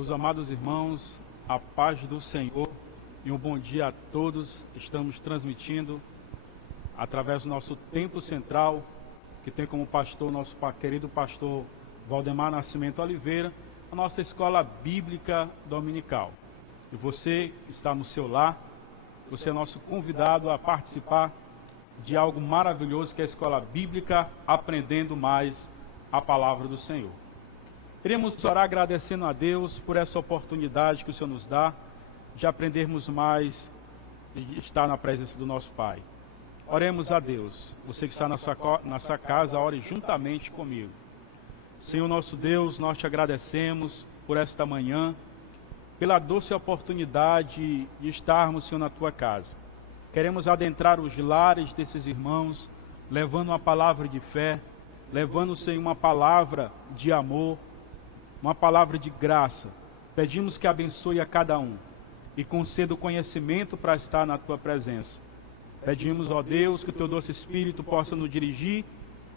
Meus amados irmãos, a paz do Senhor e um bom dia a todos. Estamos transmitindo através do nosso templo central, que tem como pastor nosso querido pastor Valdemar Nascimento Oliveira, a nossa escola bíblica dominical. E você que está no seu lar, você é nosso convidado a participar de algo maravilhoso que é a escola bíblica, aprendendo mais a palavra do Senhor. Queremos orar agradecendo a Deus por essa oportunidade que o Senhor nos dá de aprendermos mais e estar na presença do nosso Pai. Oremos a Deus. Você que está na sua casa, ore juntamente comigo. Senhor nosso Deus, nós te agradecemos por esta manhã, pela doce oportunidade de estarmos, Senhor, na tua casa. Queremos adentrar os lares desses irmãos, levando uma palavra de fé, levando, Senhor, uma palavra de amor, uma palavra de graça. Pedimos que abençoe a cada um e conceda o conhecimento para estar na tua presença. Pedimos, ó Deus, que o teu doce Espírito possa nos dirigir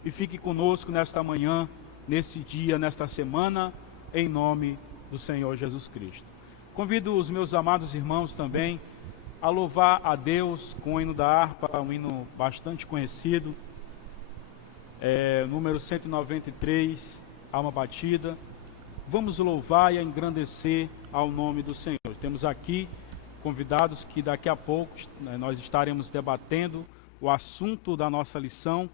e fique conosco nesta manhã, neste dia, nesta semana, em nome do Senhor Jesus Cristo. Convido os meus amados irmãos também a louvar a Deus com o hino da harpa, um hino bastante conhecido, número 193, Alma Batida. Vamos louvar e engrandecer ao nome do Senhor. Temos aqui convidados que daqui a pouco nós estaremos debatendo o assunto da nossa lição,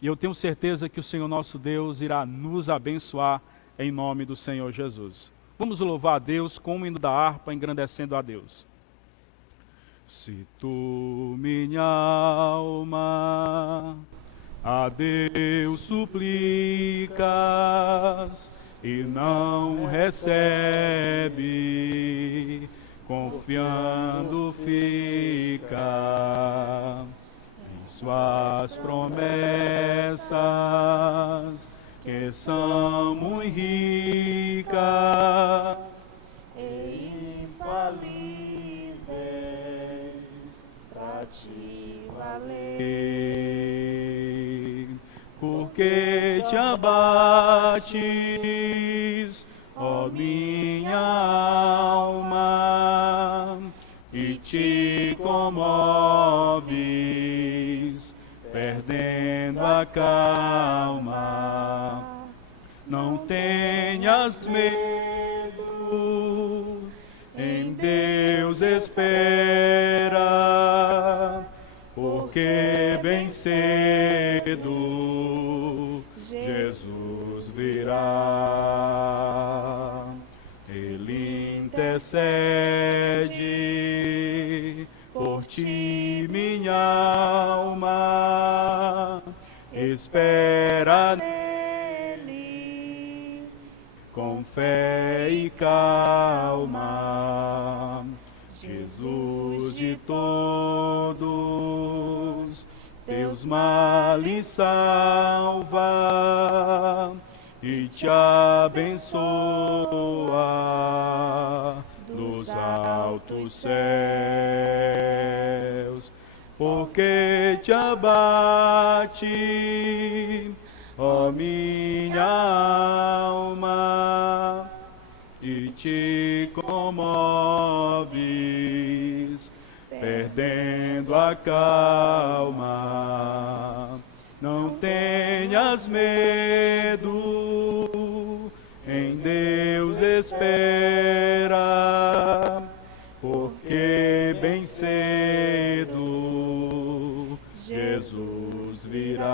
e eu tenho certeza que o Senhor nosso Deus irá nos abençoar em nome do Senhor Jesus. Vamos louvar a Deus com o hino da harpa, engrandecendo a Deus. Se tu, minha alma, a Deus suplicas e não recebe, confiando fica em suas promessas, que são muito ricas e infalíveis para te valer. Porque te abates, ó minha alma, e te comoves, perdendo a calma. Não tenhas medo, em Deus espera, porque bem cedo Jesus virá. Ele intercede por ti, minha alma, espera nele com fé e calma. Jesus de todos teus males salva e te abençoa dos altos céus. Porque te abates, ó minha alma, e te comoves, perdendo a calma. Não tenhas medo, em Deus espera, porque bem cedo Jesus virá.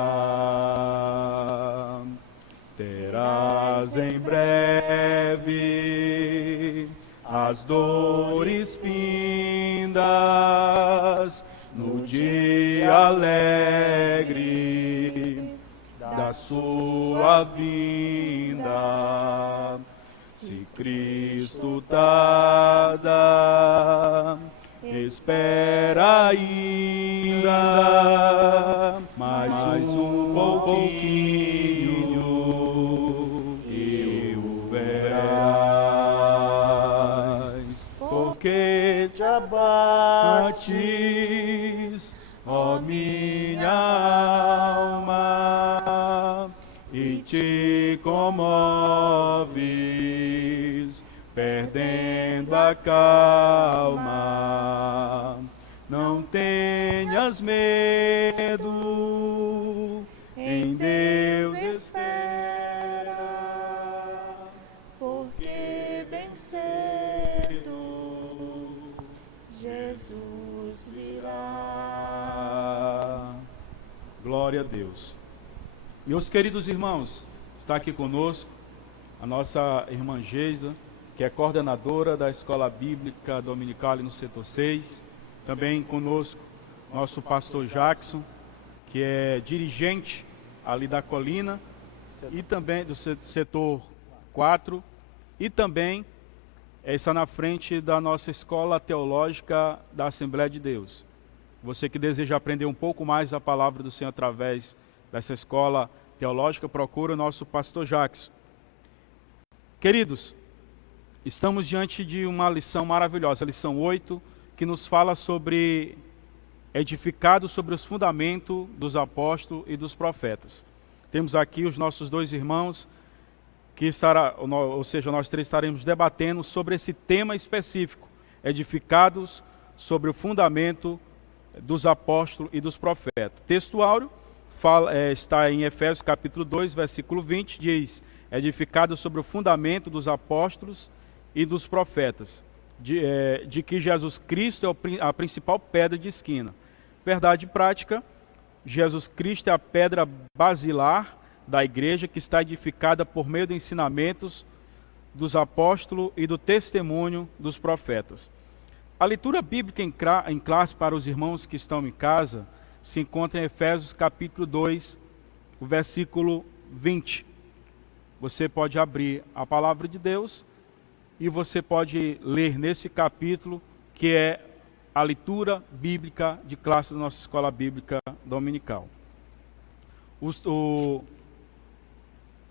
Terás em breve as dores findas, no dia alegre da sua vinda. Se Cristo tarda, espera ainda mais um pouquinho e o verás. Porque te abates, ó minha alma, e te comoves, perdendo a calma. Não tenhas medo, em Deus espera, porque bem cedo Jesus virá. Glória a Deus. Meus queridos irmãos, está aqui conosco a nossa irmã Geisa, que é coordenadora da Escola Bíblica Dominical no setor 6. Também conosco nosso pastor Jackson, que é dirigente ali da colina, e também do setor 4, e também está na frente da nossa Escola Teológica da Assembleia de Deus. Você que deseja aprender um pouco mais a palavra do Senhor através dessa escola teológica, procura o nosso pastor Jackson. Queridos, estamos diante de uma lição maravilhosa, a lição 8, que nos fala sobre edificado sobre os fundamentos dos apóstolos e dos profetas. Temos aqui os nossos dois irmãos, que nós três estaremos debatendo sobre esse tema específico, edificados sobre o fundamento dos apóstolos e dos profetas. O texto áureo está em Efésios capítulo 2, versículo 20, diz: edificado sobre o fundamento dos apóstolos e dos profetas, de que Jesus Cristo é a principal pedra de esquina. Verdade prática, Jesus Cristo é a pedra basilar da igreja, que está edificada por meio de ensinamentos dos apóstolos e do testemunho dos profetas. A leitura bíblica em classe para os irmãos que estão em casa se encontra em Efésios capítulo 2, o versículo 20. Você pode abrir a palavra de Deus e você pode ler nesse capítulo, que é a leitura bíblica de classe da nossa escola bíblica dominical. O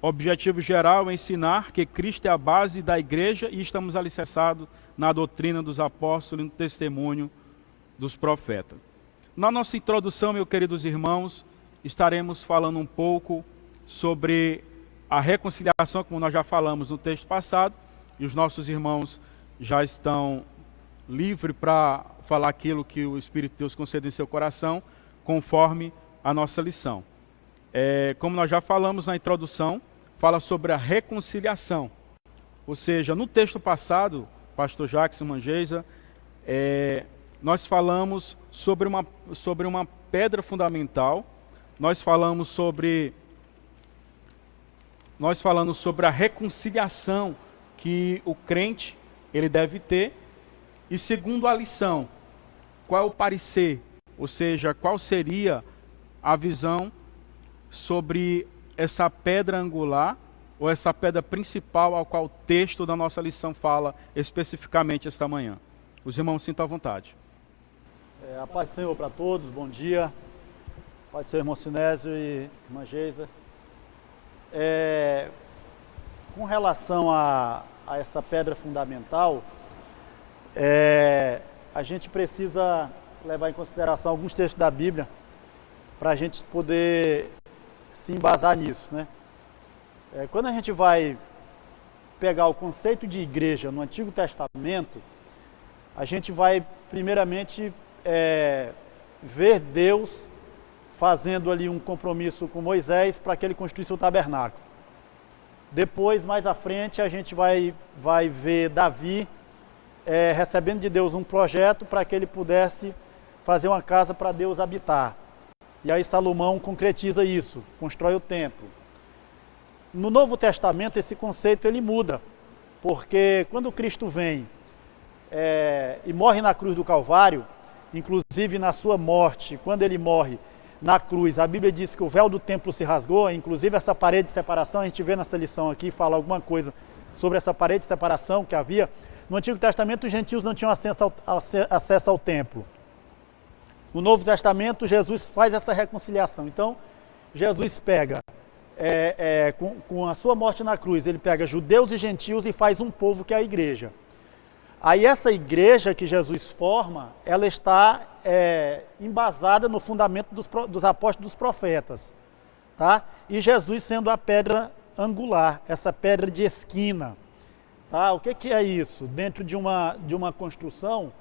objetivo geral é ensinar que Cristo é a base da igreja e estamos alicerçados na doutrina dos apóstolos e no testemunho dos profetas. Na nossa introdução, meus queridos irmãos, estaremos falando um pouco sobre a reconciliação, como nós já falamos no texto passado, e os nossos irmãos já estão livres para falar aquilo que o Espírito de Deus concede em seu coração, conforme a nossa lição. Como nós já falamos na introdução, fala sobre a reconciliação. Ou seja, no texto passado, pastor Jackson Mangeisa, nós falamos sobre uma pedra fundamental, nós falamos sobre a reconciliação que o crente ele deve ter, e segundo a lição, qual é o parecer, ou seja, qual seria a visão sobre essa pedra angular, ou essa pedra principal ao qual o texto da nossa lição fala especificamente esta manhã. Os irmãos sintam à vontade. A paz do Senhor para todos, bom dia. Paz do Senhor, irmão Sinésio e irmã Geisa. Com relação a essa pedra fundamental, a gente precisa levar em consideração alguns textos da Bíblia para a gente poder se embasar nisso, né? Quando a gente vai pegar o conceito de igreja no Antigo Testamento, a gente vai primeiramente ver Deus fazendo ali um compromisso com Moisés para que ele construísse o tabernáculo. Depois, mais à frente, a gente vai ver Davi recebendo de Deus um projeto para que ele pudesse fazer uma casa para Deus habitar. E aí Salomão concretiza isso, constrói o templo. No Novo Testamento, esse conceito ele muda, porque quando Cristo vem e morre na cruz do Calvário, inclusive na sua morte, quando ele morre na cruz, a Bíblia diz que o véu do templo se rasgou, inclusive essa parede de separação, a gente vê nessa lição aqui, fala alguma coisa sobre essa parede de separação que havia. No Antigo Testamento, os gentios não tinham acesso ao templo. No Novo Testamento, Jesus faz essa reconciliação. Então, Jesus pega, com a sua morte na cruz, ele pega judeus e gentios e faz um povo que é a igreja. Aí essa igreja que Jesus forma, ela está embasada no fundamento dos apóstolos e dos profetas. Tá? E Jesus sendo a pedra angular, essa pedra de esquina. Tá? O que é isso? Dentro de uma construção,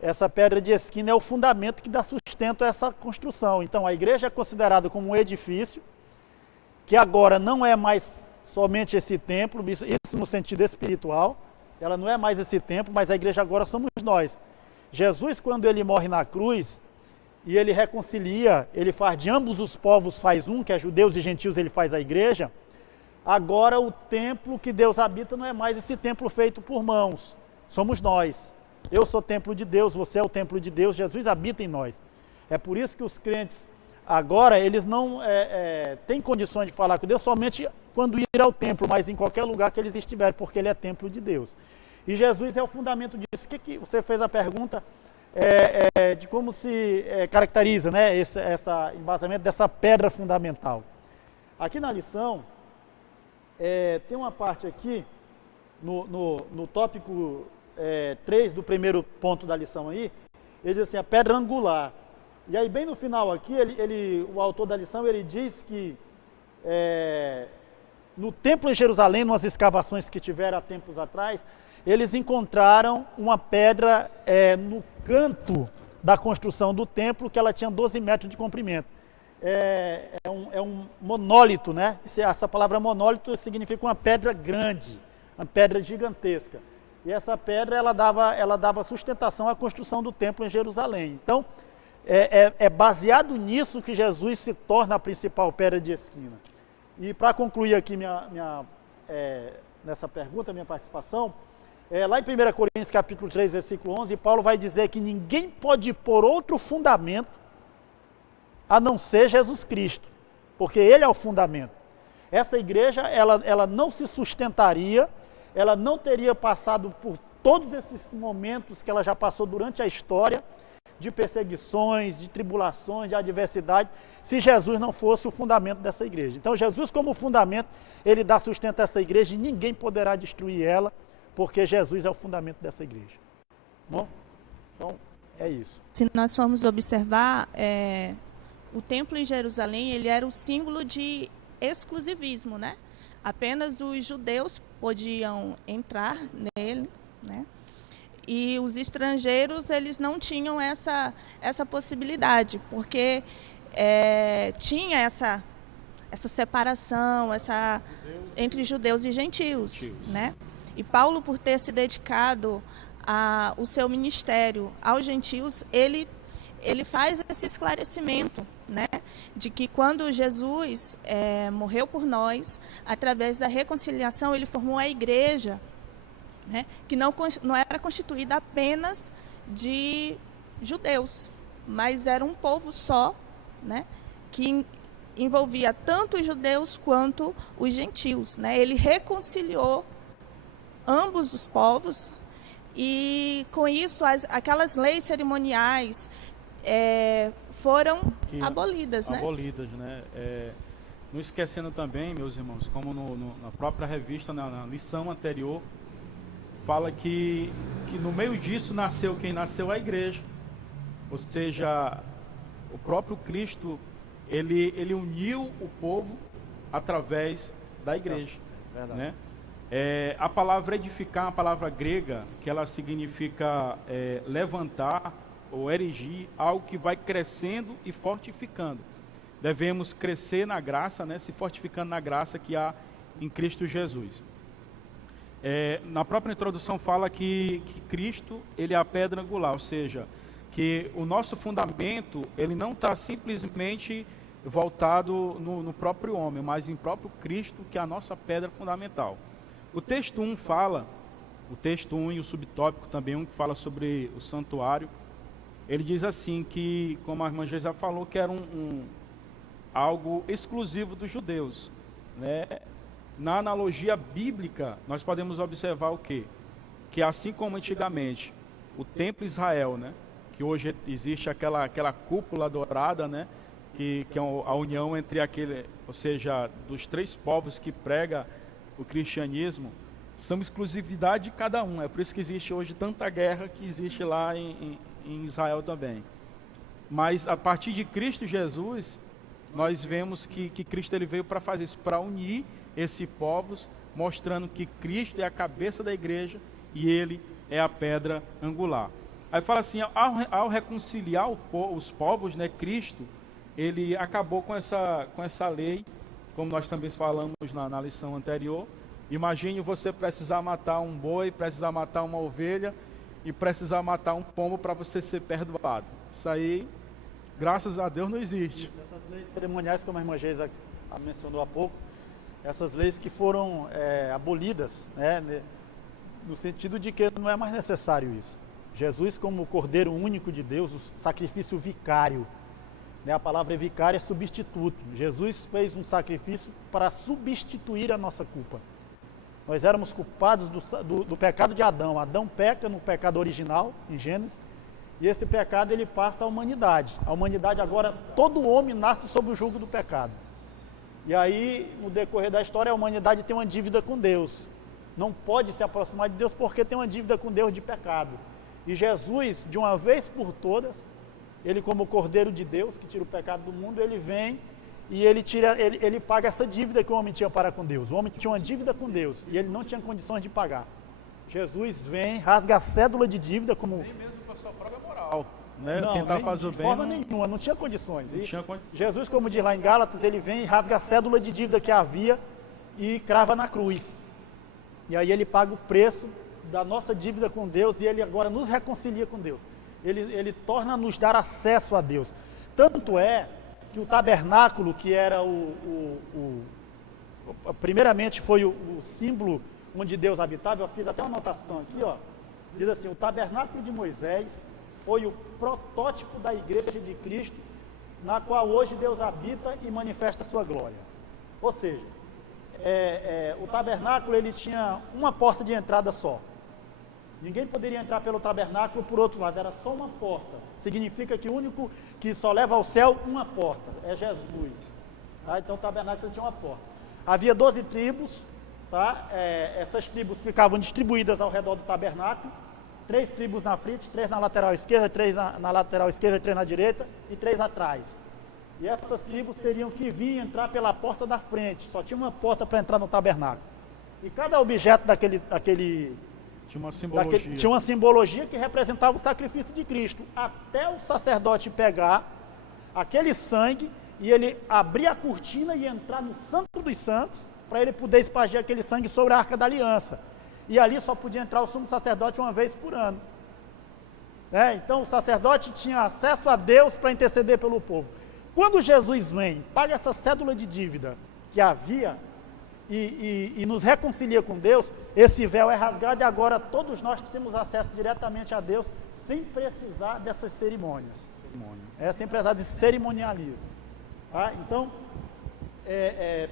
essa pedra de esquina é o fundamento que dá sustento a essa construção. Então, a igreja é considerada como um edifício, que agora não é mais somente esse templo, isso no sentido espiritual, ela não é mais esse templo, mas a igreja agora somos nós. Jesus, quando ele morre na cruz, e ele reconcilia, ele faz de ambos os povos, faz um, que é judeus e gentios, ele faz a igreja. Agora o templo que Deus habita não é mais esse templo feito por mãos, somos nós. Eu sou templo de Deus, você é o templo de Deus, Jesus habita em nós. É por isso que os crentes agora, eles não têm condições de falar com Deus somente quando ir ao templo, mas em qualquer lugar que eles estiverem, porque ele é templo de Deus. E Jesus é o fundamento disso. O que você fez a pergunta de como se caracteriza, né, esse embasamento dessa pedra fundamental. Aqui na lição, tem uma parte aqui, no tópico 3 do primeiro ponto da lição aí, ele diz assim, a pedra angular. E aí bem no final aqui, o autor da lição, ele diz que no templo em Jerusalém, nas escavações que tiveram há tempos atrás, eles encontraram uma pedra no canto da construção do templo, que ela tinha 12 metros de comprimento. É um monólito, né? Essa palavra monólito significa uma pedra grande, uma pedra gigantesca. E essa pedra, ela dava sustentação à construção do templo em Jerusalém. Então, é baseado nisso que Jesus se torna a principal pedra de esquina. E para concluir aqui nessa pergunta, minha participação, lá em 1 Coríntios capítulo 3, versículo 11, Paulo vai dizer que ninguém pode pôr outro fundamento a não ser Jesus Cristo, porque ele é o fundamento. Essa igreja, ela não se sustentaria, ela não teria passado por todos esses momentos que ela já passou durante a história, de perseguições, de tribulações, de adversidade, se Jesus não fosse o fundamento dessa igreja. Então, Jesus como fundamento, ele dá sustento a essa igreja e ninguém poderá destruir ela, porque Jesus é o fundamento dessa igreja. Bom, então, é isso. Se nós formos observar, o templo em Jerusalém, ele era o símbolo de exclusivismo, né? Apenas os judeus podiam entrar nele, né? E os estrangeiros, eles não tinham essa possibilidade, porque tinha essa separação entre judeus e gentios, né? E Paulo, por ter se dedicado o seu ministério aos gentios, ele faz esse esclarecimento, né, de que quando Jesus morreu por nós, através da reconciliação, ele formou a igreja, né, que não era constituída apenas de judeus, mas era um povo só, né, que envolvia tanto os judeus quanto os gentios, né? Ele reconciliou ambos os povos e, com isso, aquelas leis cerimoniais foram abolidas, né? Abolidas, né? Não esquecendo também, meus irmãos, como na própria revista, na lição anterior, fala que no meio disso nasceu quem? Nasceu a igreja. Ou seja, o próprio Cristo, ele uniu o povo através da igreja. Verdade. Né? A palavra edificar, a palavra grega, que ela significa levantar ou erigir, algo que vai crescendo e fortificando. Devemos crescer na graça, né, se fortificando na graça que há em Cristo Jesus. Na própria introdução fala que Cristo, ele é a pedra angular, ou seja, que o nosso fundamento, ele não está simplesmente voltado no próprio homem, mas em próprio Cristo, que é a nossa pedra fundamental. O texto 1 fala, o texto 1 e o subtópico também, um que fala sobre o santuário, ele diz assim que, como a irmã Geisa falou, que era algo exclusivo dos judeus, né? Na analogia bíblica, nós podemos observar o quê? Que assim como antigamente, o templo Israel, né? Que hoje existe aquela cúpula dourada, né? Que é a união entre ou seja, dos três povos que prega o cristianismo, são exclusividade de cada um. É por isso que existe hoje tanta guerra que existe lá em Israel também. Mas a partir de Cristo Jesus, nós vemos que Cristo ele veio para fazer isso, para unir esses povos, mostrando que Cristo é a cabeça da igreja e ele é a pedra angular. Aí fala assim, ao reconciliar os povos, né, Cristo, ele acabou com essa lei, como nós também falamos na lição anterior. Imagine você precisar matar um boi, precisar matar uma ovelha e precisar matar um pombo para você ser perdoado. Isso aí, graças a Deus, não existe. Essas leis cerimoniais, como a irmã Geisa mencionou há pouco, essas leis que foram abolidas, né, no sentido de que não é mais necessário isso. Jesus, como o Cordeiro único de Deus, o sacrifício vicário, né, a palavra vicário é substituto. Jesus fez um sacrifício para substituir a nossa culpa. Nós éramos culpados do pecado de Adão. Adão peca no pecado original, em Gênesis, e esse pecado ele passa à humanidade. A humanidade agora, todo homem nasce sob o jugo do pecado. E aí, no decorrer da história, a humanidade tem uma dívida com Deus. Não pode se aproximar de Deus porque tem uma dívida com Deus de pecado. E Jesus, de uma vez por todas, ele como Cordeiro de Deus, que tira o pecado do mundo, ele vem e ele paga essa dívida que o homem tinha para com Deus. O homem tinha uma dívida com Deus e ele não tinha condições de pagar. Jesus vem, rasga a cédula de dívida como... Nem mesmo com a sua própria moral, né? Não, tentar fazer o bem. De forma nenhuma, não tinha condições. Tinha condições. Jesus, como diz lá em Gálatas, ele vem e rasga a cédula de dívida que havia e crava na cruz. E aí ele paga o preço da nossa dívida com Deus e ele agora nos reconcilia com Deus. Ele torna-nos dar acesso a Deus. Tanto é que o tabernáculo, que era primeiramente foi o símbolo onde Deus habitava, eu fiz até uma anotação aqui, ó, diz assim, o tabernáculo de Moisés foi o protótipo da igreja de Cristo, na qual hoje Deus habita e manifesta a sua glória. Ou seja, o tabernáculo ele tinha uma porta de entrada só. Ninguém poderia entrar pelo tabernáculo por outro lado, era só uma porta. Significa que o único que só leva ao céu, uma porta, é Jesus. Tá? Então o tabernáculo tinha uma porta. Havia 12 tribos, tá? Essas tribos ficavam distribuídas ao redor do tabernáculo. 3 tribos na frente, 3 na lateral esquerda, 3 na lateral esquerda, 3 na direita e 3 atrás. E essas tribos teriam que vir e entrar pela porta da frente. Só tinha uma porta para entrar no tabernáculo. E cada objeto daquele tinha uma simbologia que representava o sacrifício de Cristo, até o sacerdote pegar aquele sangue e ele abrir a cortina e entrar no Santo dos Santos, para ele poder espargir aquele sangue sobre a Arca da Aliança. E ali só podia entrar o sumo sacerdote uma vez por ano. Então o sacerdote tinha acesso a Deus para interceder pelo povo. Quando Jesus vem, paga essa cédula de dívida que havia e nos reconcilia com Deus, esse véu é rasgado e agora todos nós temos acesso diretamente a Deus sem precisar dessas cerimônias. Sem precisar de cerimonialismo. Tá? Então,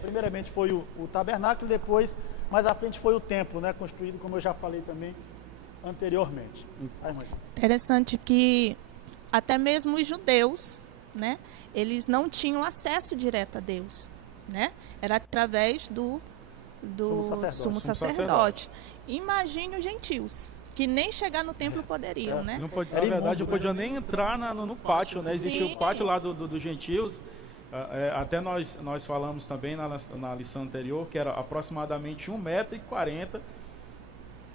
primeiramente foi o tabernáculo, depois, mais à frente foi o templo, né, construído, como eu já falei também anteriormente. Interessante que até mesmo os judeus, né, eles não tinham acesso direto a Deus, né? Era através do sumo sacerdote. Imagine os gentios, que nem chegar no templo poderiam, né? Na verdade, não podiam nem entrar no pátio, né? Existia o pátio lá dos gentios. Até nós falamos também na lição anterior, que era aproximadamente 1,40 m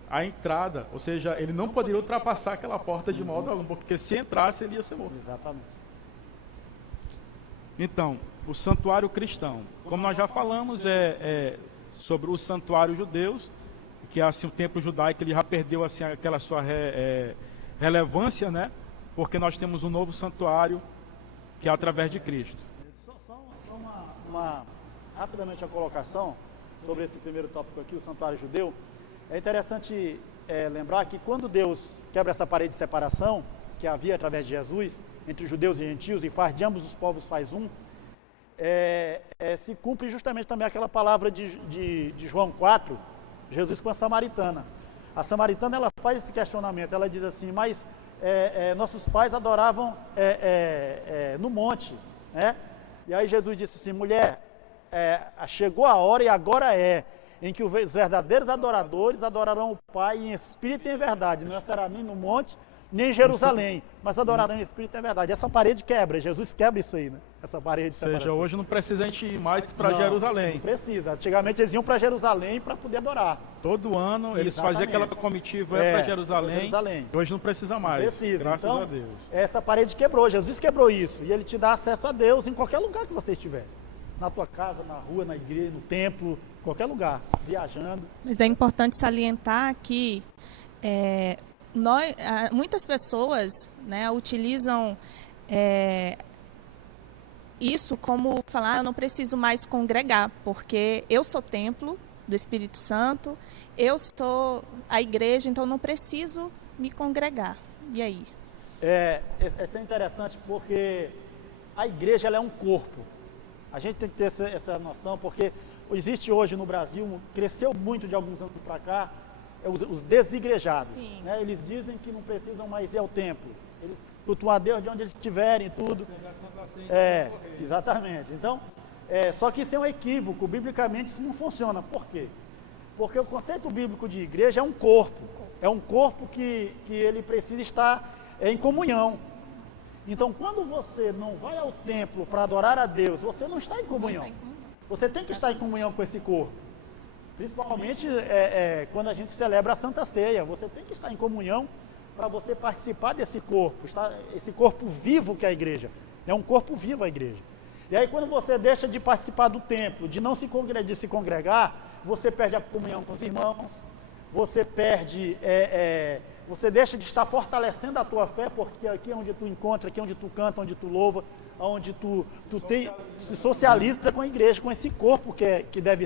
a entrada, ou seja, ele não poderia ultrapassar aquela porta de modo algum, porque se entrasse ele ia ser morto. Exatamente. Então, o santuário cristão, como nós já falamos, sobre o santuário judeus, que assim, o templo judaico ele já perdeu assim, aquela sua relevância, né? Porque nós temos um novo santuário, que é através de Cristo. Rapidamente a colocação sobre esse primeiro tópico aqui, o santuário judeu. É interessante lembrar que quando Deus quebra essa parede de separação, que havia através de Jesus, entre os judeus e gentios, e faz de ambos os povos faz um, se cumpre justamente também aquela palavra de João 4, Jesus com a samaritana. A samaritana ela faz esse questionamento, ela diz assim, mas nossos pais adoravam no monte, né? E aí Jesus disse assim, mulher, chegou a hora e agora em que os verdadeiros adoradores adorarão o Pai em espírito e em verdade, não será nem no monte, nem em Jerusalém, mas adorarão em espírito, é verdade. Essa parede quebra, Jesus quebra isso aí, né? Essa parede de Ou seja, separação. hoje não precisa a gente ir mais para Não, Jerusalém. Não precisa. Antigamente eles iam para Jerusalém para poder adorar. Todo ano eles faziam Exatamente. aquela comitiva para Jerusalém. Jerusalém. Hoje não precisa mais. Precisa. Graças Então, a Deus. essa parede quebrou, Jesus quebrou isso. E ele te dá acesso a Deus em qualquer lugar que você estiver. Na tua casa, na rua, na igreja, no templo, qualquer lugar, viajando. Mas é importante salientar que muitas pessoas, né, utilizam isso como falar, eu não preciso mais congregar, porque eu sou templo do Espírito Santo, eu sou a igreja, então não preciso me congregar. E aí? Isso é interessante porque a igreja ela é um corpo. A gente tem que ter essa noção, porque existe hoje no Brasil, cresceu muito de alguns anos para cá, os desigrejados. Né? Eles dizem que não precisam mais ir ao templo. Eles cultuam a Deus de onde eles estiverem e tudo. Exatamente. Então, só que isso é um equívoco. Biblicamente isso não funciona. Por quê? Porque o conceito bíblico de igreja é um corpo. É um corpo que ele precisa estar em comunhão. Então, quando você não vai ao templo para adorar a Deus, você não está em comunhão. Você tem que estar em comunhão com esse corpo. Principalmente quando a gente celebra a Santa Ceia. Você tem que estar em comunhão para você participar desse corpo. Esse corpo vivo que é a igreja. É um corpo vivo a igreja. E aí, quando você deixa de participar do templo, de não se congregar, você perde a comunhão com os irmãos, você perde... você deixa de estar fortalecendo a tua fé, porque aqui é onde tu encontra, aqui é onde tu canta, onde tu louva, onde tu se socializa com a igreja, com esse corpo que deve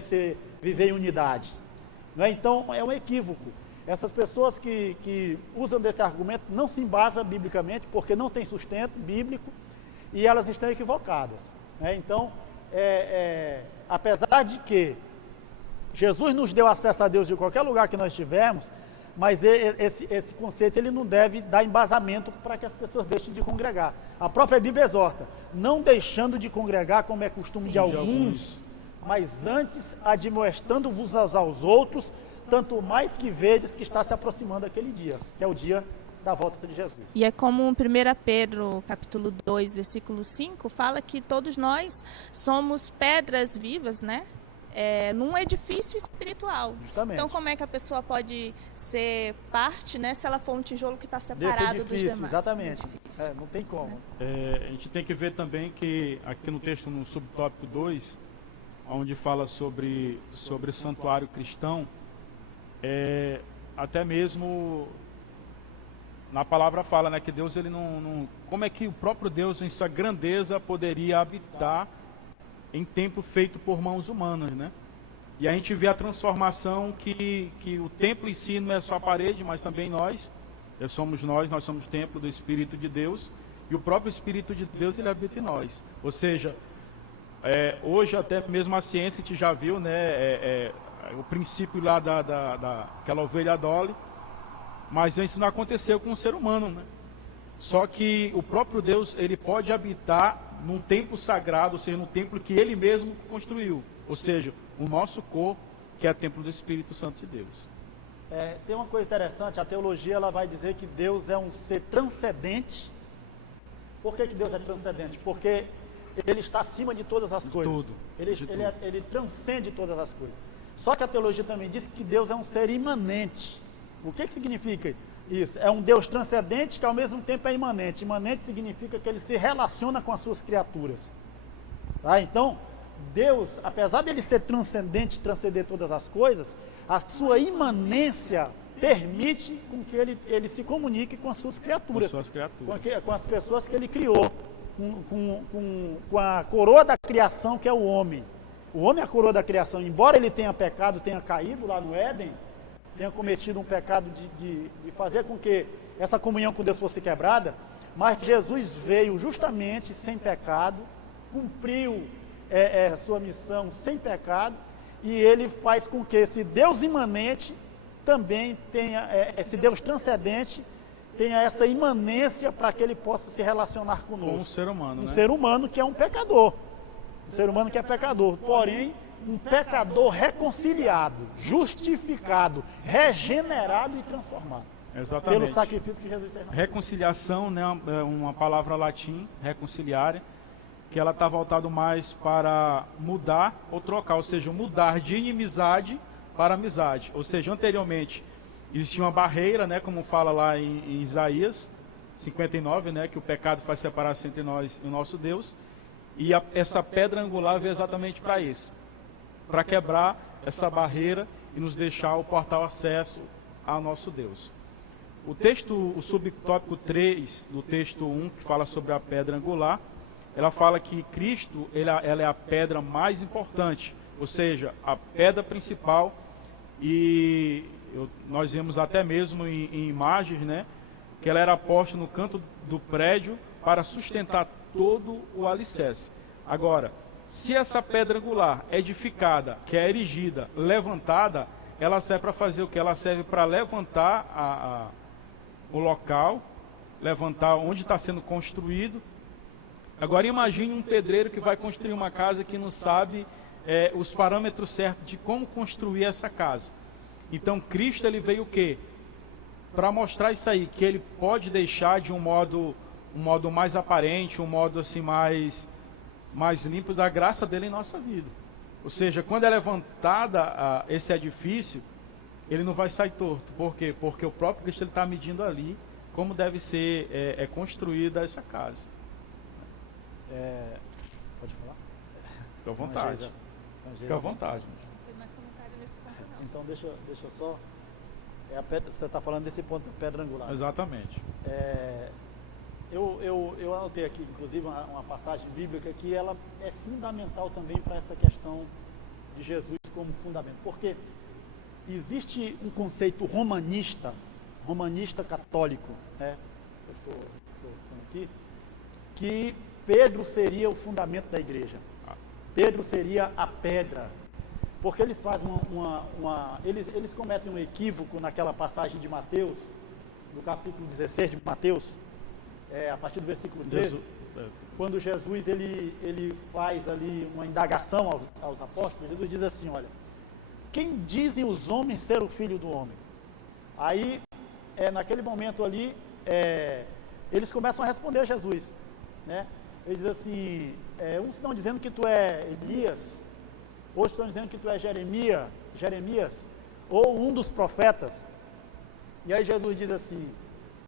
viver em unidade. Não é? Então, é um equívoco. Essas pessoas que usam desse argumento não se embasam biblicamente, porque não tem sustento bíblico e elas estão equivocadas. Né? Então, apesar de que Jesus nos deu acesso a Deus de qualquer lugar que nós estivermos, mas esse conceito ele não deve dar embasamento para que as pessoas deixem de congregar. A própria Bíblia exorta, não deixando de congregar como é costume de alguns, mas antes admoestando-vos aos outros, tanto mais que vedes que está se aproximando aquele dia, que é o dia da volta de Jesus. E é como 1 Pedro, capítulo 2, versículo 5, fala que todos nós somos pedras vivas, né? Num edifício espiritual. Justamente. Então, como é que a pessoa pode ser parte, né, se ela for um tijolo que está separado dos demais? Exatamente. Não tem como. A gente tem que ver também que aqui no texto, no subtópico 2, onde fala sobre santuário cristão, até mesmo na palavra fala, né, que Deus ele não... Como é que o próprio Deus, em sua grandeza, poderia habitar em templo feito por mãos humanas, né? E a gente vê a transformação que o templo em si não é só a parede, mas também nós somos templo do Espírito de Deus, e o próprio Espírito de Deus ele habita em nós. Ou seja, hoje até mesmo a ciência a gente já viu, né, o princípio lá daquela ovelha Dolly, mas isso não aconteceu com o ser humano, né? Só que o próprio Deus ele pode habitar num templo sagrado, ou seja, num templo que ele mesmo construiu, ou seja, o nosso corpo, que é o templo do Espírito Santo de Deus. Tem uma coisa interessante, a teologia ela vai dizer que Deus é um ser transcendente. Por que Deus é transcendente? Porque ele está acima de todas as coisas. Tudo. Ele transcende todas as coisas. Só que a teologia também diz que Deus é um ser imanente. O que significa isso? É um Deus transcendente que ao mesmo tempo é imanente. Imanente significa que ele se relaciona com as suas criaturas. Tá? Então, Deus, apesar de ele ser transcendente, transcender todas as coisas, a sua imanência permite com que ele se comunique com as suas criaturas. Com as pessoas que ele criou. Com a coroa da criação que é o homem. O homem é a coroa da criação. Embora ele tenha pecado, tenha caído lá no Éden, tenha cometido um pecado de fazer com que essa comunhão com Deus fosse quebrada, mas Jesus veio justamente sem pecado, cumpriu a sua missão sem pecado, e ele faz com que esse Deus imanente também tenha, esse Deus transcendente, tenha essa imanência para que ele possa se relacionar conosco. Com o ser humano, um né? ser humano que é um pecador. Um ser humano que é pecador, porém, um pecador reconciliado, justificado, regenerado e transformado. Exatamente. pelo sacrifício que Jesus fez. Reconciliação, né, é uma palavra latim, reconciliare, que ela está voltada mais para mudar ou trocar, ou seja, mudar de inimizade para amizade. Ou seja, anteriormente existia uma barreira, né, como fala lá em Isaías 59, né, que o pecado faz separação entre nós e o nosso Deus, e essa pedra angular veio exatamente para isso, para quebrar essa barreira e nos deixar o portal acesso ao nosso Deus. O texto, o subtópico 3 do texto 1, que fala sobre a pedra angular, ela fala que Cristo ela é a pedra mais importante, ou seja, a pedra principal, e nós vemos até mesmo em imagens, né, que ela era posta no canto do prédio para sustentar todo o alicerce. Agora, se essa pedra angular edificada, que é erigida, levantada, ela serve para fazer o que? Ela serve para levantar o local, levantar onde está sendo construído. Agora imagine um pedreiro que vai construir uma casa que não sabe os parâmetros certos de como construir essa casa. Então Cristo ele veio o quê? Para mostrar isso aí, que ele pode deixar de um modo mais aparente, um modo assim mais limpo da graça dele em nossa vida. Ou seja, quando é levantada esse edifício, ele não vai sair torto. Por quê? Porque o próprio Cristo está medindo ali como deve ser construída essa casa. Pode falar? Fica à vontade. Fica à vontade. Não tem mais comentário nesse ponto, não. Então deixa eu só... você está falando desse ponto da pedra angular. Exatamente. Eu anotei aqui, inclusive, uma passagem bíblica que ela é fundamental também para essa questão de Jesus como fundamento. Porque existe um conceito romanista católico, né? Eu estou mostrando aqui, que Pedro seria o fundamento da igreja. Pedro seria a pedra. Porque eles fazem eles cometem um equívoco naquela passagem de Mateus, no capítulo 16 de Mateus, a partir do versículo 13, quando Jesus ele faz ali uma indagação aos apóstolos. Jesus diz assim: olha, quem dizem os homens ser o filho do homem? Aí, naquele momento ali, eles começam a responder a Jesus, né? Eles dizem assim, uns estão dizendo que tu é Elias, outros estão dizendo que tu é Jeremias, ou um dos profetas. E aí Jesus diz assim: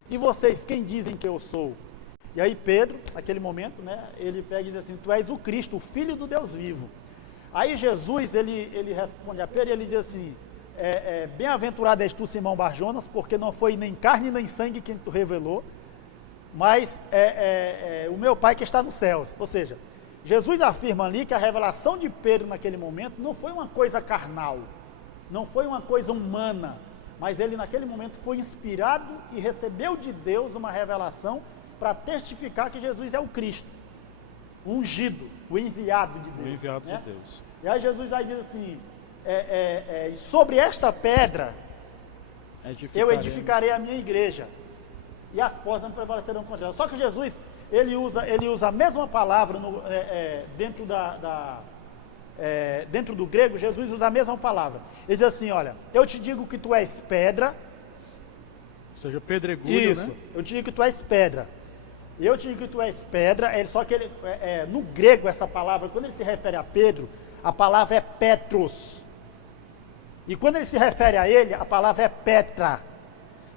e vocês, quem dizem que eu sou? E aí Pedro, naquele momento, né, ele pega e diz assim: tu és o Cristo, o Filho do Deus vivo. Aí Jesus, ele responde a Pedro e ele diz assim: bem-aventurado és tu, Simão Barjonas, porque não foi nem carne nem sangue quem tu revelou, mas o meu Pai que está nos céus. Ou seja, Jesus afirma ali que a revelação de Pedro naquele momento não foi uma coisa carnal, não foi uma coisa humana, mas ele naquele momento foi inspirado e recebeu de Deus uma revelação para testificar que Jesus é o Cristo, o ungido, o enviado de Deus. O enviado né? de Deus. E aí Jesus aí diz assim, sobre esta pedra eu edificarei a minha igreja, e as portas não prevalecerão contra ela. Só que Jesus, ele usa a mesma palavra dentro do grego. Jesus usa a mesma palavra. Ele diz assim: olha, eu te digo que tu és pedra. Ou seja, pedregulho, isso, né? Eu te digo que tu és pedra. Eu te digo que tu és pedra. Só que no grego, essa palavra, quando ele se refere a Pedro, a palavra é Petros. E quando ele se refere a ele, a palavra é Petra.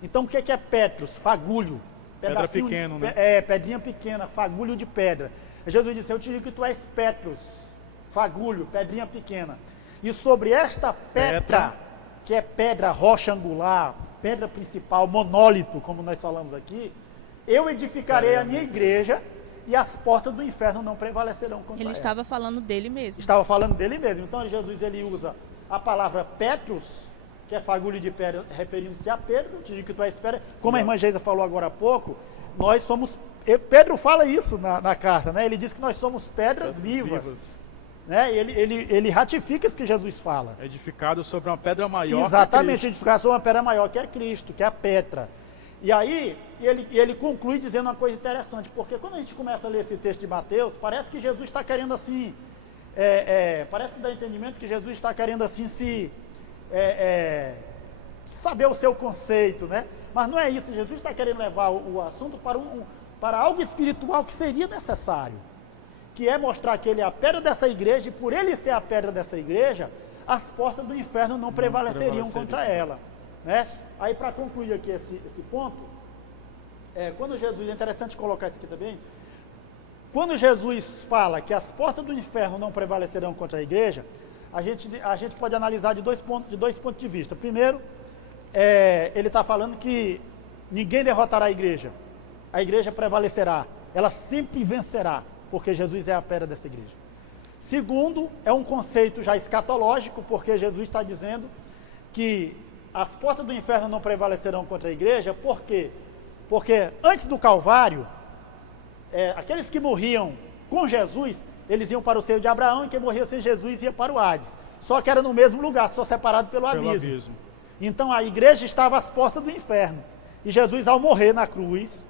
Então o que é Petros? Fagulho. Pedra pequena, né? Pedrinha pequena, fagulho de pedra. Jesus disse: eu te digo que tu és Petros, fagulho, pedrinha pequena. E sobre esta pedra, que é pedra, rocha angular, pedra principal, monólito, como nós falamos aqui, eu edificarei a minha igreja, e as portas do inferno não prevalecerão contra ela. Ele estava falando dele mesmo. Estava falando dele mesmo. Então Jesus, ele usa a palavra Petros, que é fagulho de pedra, referindo-se a Pedro. Eu te digo que tu és pedra. Como a irmã Geisa falou agora há pouco, nós somos... Pedro fala isso na carta, né? Ele diz que nós somos pedras vivas. Né? Ele ratifica isso que Jesus fala. Edificado sobre uma pedra maior. Exatamente, edificado sobre uma pedra maior, que é Cristo, que é a Petra. E aí, ele conclui dizendo uma coisa interessante, porque quando a gente começa a ler esse texto de Mateus, parece que Jesus está querendo assim... parece que dá entendimento que Jesus está querendo assim saber o seu conceito, né? Mas não é isso, Jesus está querendo levar o assunto para algo espiritual que seria necessário, que é mostrar que ele é a pedra dessa igreja, e por ele ser a pedra dessa igreja, as portas do inferno não prevaleceriam contra ela, né? Aí, para concluir aqui esse ponto, quando Jesus, é interessante colocar isso aqui também, quando Jesus fala que as portas do inferno não prevalecerão contra a igreja, a gente pode analisar de dois pontos de vista. Primeiro, ele está falando que ninguém derrotará a igreja prevalecerá, ela sempre vencerá, porque Jesus é a pedra dessa igreja. Segundo, é um conceito já escatológico, porque Jesus está dizendo que as portas do inferno não prevalecerão contra a igreja. Por quê? Porque antes do Calvário, aqueles que morriam com Jesus, eles iam para o seio de Abraão, e quem morria sem Jesus ia para o Hades. Só que era no mesmo lugar, só separado pelo abismo. Então a igreja estava às portas do inferno. E Jesus, ao morrer na cruz,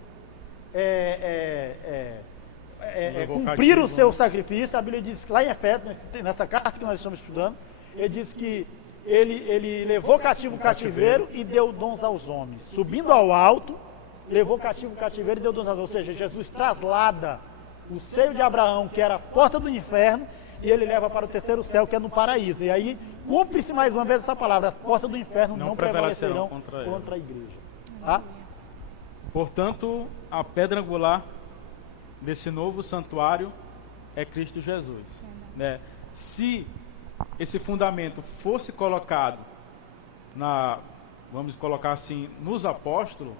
cumprir o seu sacrifício, a Bíblia diz lá em Efésios, nessa carta que nós estamos estudando, ele diz que ele levou cativo o cativeiro e deu dons aos homens. Subindo ao alto, levou cativo o cativeiro e deu dons aos homens. Ou seja, Jesus traslada o seio de Abraão, que era a porta do inferno, e ele leva para o terceiro céu, que é no paraíso. E aí cumpre-se mais uma vez essa palavra: as portas do inferno não prevalecerão contra a igreja. Tá? Portanto, a pedra angular desse novo santuário é Cristo Jesus, né? Se esse fundamento fosse colocado vamos colocar assim, nos apóstolos,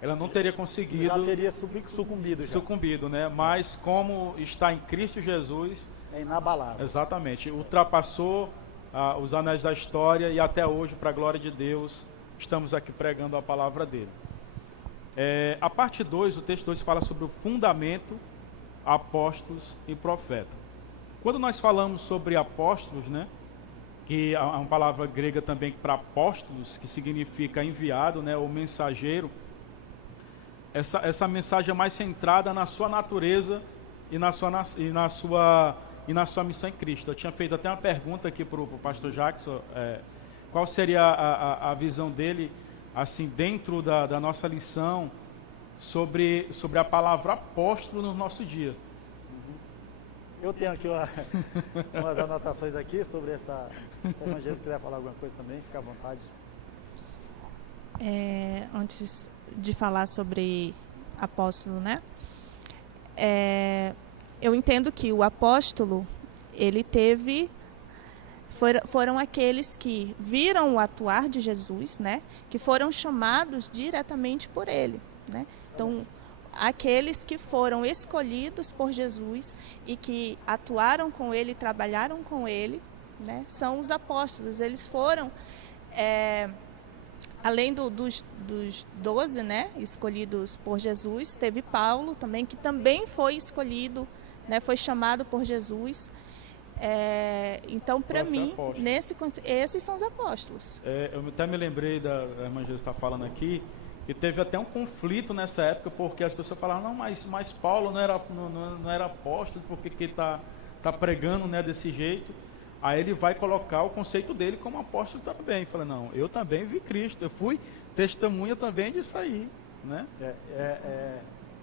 ela não teria conseguido, já teria sucumbido, né? Mas como está em Cristo Jesus, é inabalável. Exatamente, ultrapassou os anéis da história, e até hoje, para a glória de Deus, estamos aqui pregando a palavra dele. A parte 2, o texto 2 fala sobre o fundamento, apóstolos e profeta. Quando nós falamos sobre apóstolos, né, que é uma palavra grega também para apóstolos, que significa enviado, né, ou mensageiro, essa mensagem é mais centrada na sua natureza e na sua missão em Cristo. Eu tinha feito até uma pergunta aqui para o pastor Jackson, qual seria a visão dele, assim, dentro da nossa lição, sobre a palavra apóstolo no nosso dia. Eu tenho aqui umas anotações aqui sobre essa. Se o evangelho quiser falar alguma coisa também, fica à vontade. Antes de falar sobre apóstolo, né? Eu entendo que o apóstolo, ele foram aqueles que viram o atuar de Jesus, né? Que foram chamados diretamente por ele, né? Então, aqueles que foram escolhidos por Jesus e que atuaram com ele, trabalharam com ele, né? São os apóstolos. Eles foram, além dos 12, né, escolhidos por Jesus, teve Paulo também, que também foi escolhido, né, foi chamado por Jesus. Então, para mim, esses são os apóstolos. Eu até me lembrei da irmã Jesus está falando aqui, que teve até um conflito nessa época, porque as pessoas falavam: não, mas Paulo não era apóstolo, porque que está pregando, né, desse jeito. Aí ele vai colocar o conceito dele como apóstolo também. Ele fala: não, eu também vi Cristo, eu fui testemunha também disso aí, né?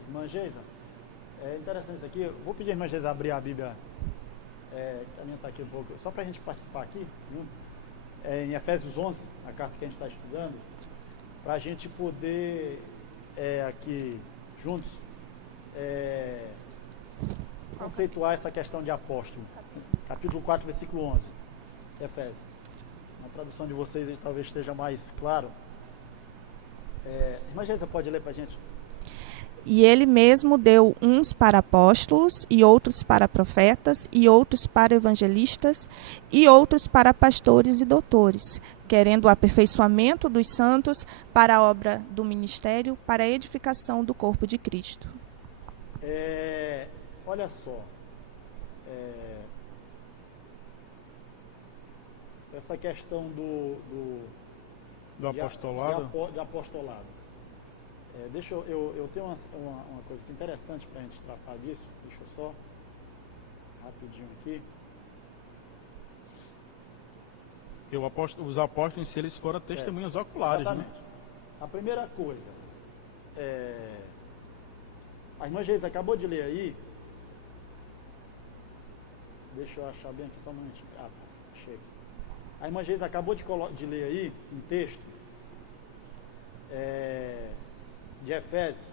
Irmã Geisa, é interessante isso aqui. Eu vou pedir a irmã Geisa abrir a Bíblia, caminhar aqui um pouco, só para a gente participar aqui, em Efésios 11, a carta que a gente está estudando, para a gente poder, aqui juntos, conceituar essa questão de apóstolo. Capítulo 4, versículo 11, Efésios. Na tradução de vocês talvez esteja mais claro. Irmã Geisa, pode ler para a gente? E ele mesmo deu uns para apóstolos, e outros para profetas, e outros para evangelistas, e outros para pastores e doutores, querendo o aperfeiçoamento dos santos para a obra do ministério, para a edificação do corpo de Cristo. Olha só, essa questão do apostolado. De apostolado. Eu tenho uma coisa que é interessante para a gente tratar disso. Deixa eu só rapidinho aqui. Os apóstolos em si, eles foram testemunhas oculares, exatamente. né? A primeira coisa, a irmã Geisa acabou de ler aí, deixa eu achar bem aqui só um momentinho. Ah, tá, chega. A irmã Geisa acabou de ler aí um texto de Efésios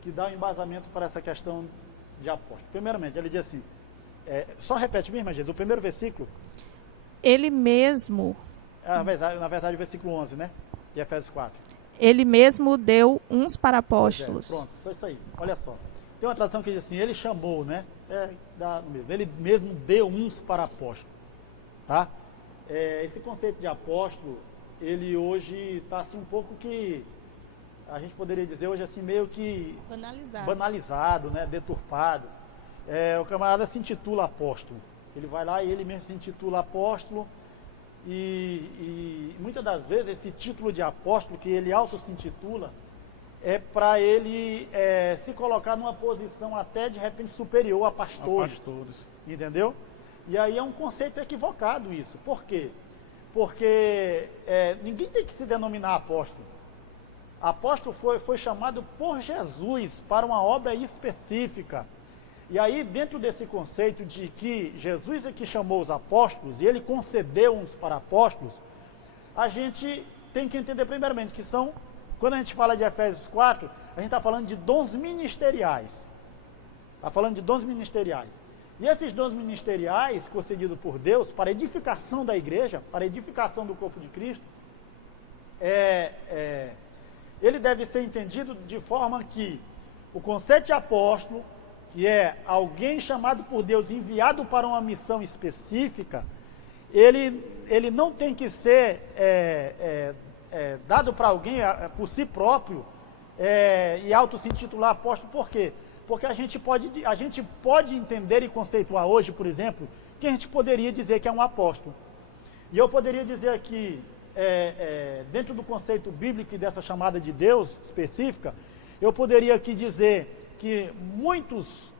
que dá um embasamento para essa questão de apóstolo. Primeiramente, ele diz assim, só repete mesmo, irmã Geisa, o primeiro versículo. Ele mesmo, Na verdade, o versículo 11, né? De Efésios 4. ele mesmo deu uns para apóstolos. Pronto, só isso aí. Olha só. Tem uma tradução que diz assim, ele chamou, né? Ele mesmo deu uns para apóstolos. Tá? Esse conceito de apóstolo, ele hoje está assim um pouco que, a gente poderia dizer hoje assim, meio que banalizado, né? Deturpado. O camarada se intitula apóstolo. Ele vai lá e ele mesmo se intitula apóstolo. E muitas das vezes esse título de apóstolo que ele auto se intitula é para ele se colocar numa posição até de repente superior a pastores. Entendeu? E aí é um conceito equivocado isso. Por quê? Porque ninguém tem que se denominar apóstolo. Apóstolo foi chamado por Jesus para uma obra específica. E aí, dentro desse conceito de que Jesus é que chamou os apóstolos e ele concedeu uns para apóstolos, a gente tem que entender primeiramente que são, quando a gente fala de Efésios 4, a gente está falando de dons ministeriais. Está falando de dons ministeriais. E esses dons ministeriais concedidos por Deus para a edificação da igreja, para a edificação do corpo de Cristo, ele deve ser entendido de forma que o conceito de apóstolo, que é alguém chamado por Deus, enviado para uma missão específica, ele não tem que ser dado para alguém por si próprio e auto-se intitular apóstolo. Por quê? Porque a gente pode entender e conceituar hoje, por exemplo, que a gente poderia dizer que é um apóstolo. E eu poderia dizer aqui, dentro do conceito bíblico e dessa chamada de Deus específica, eu poderia aqui dizer que muitos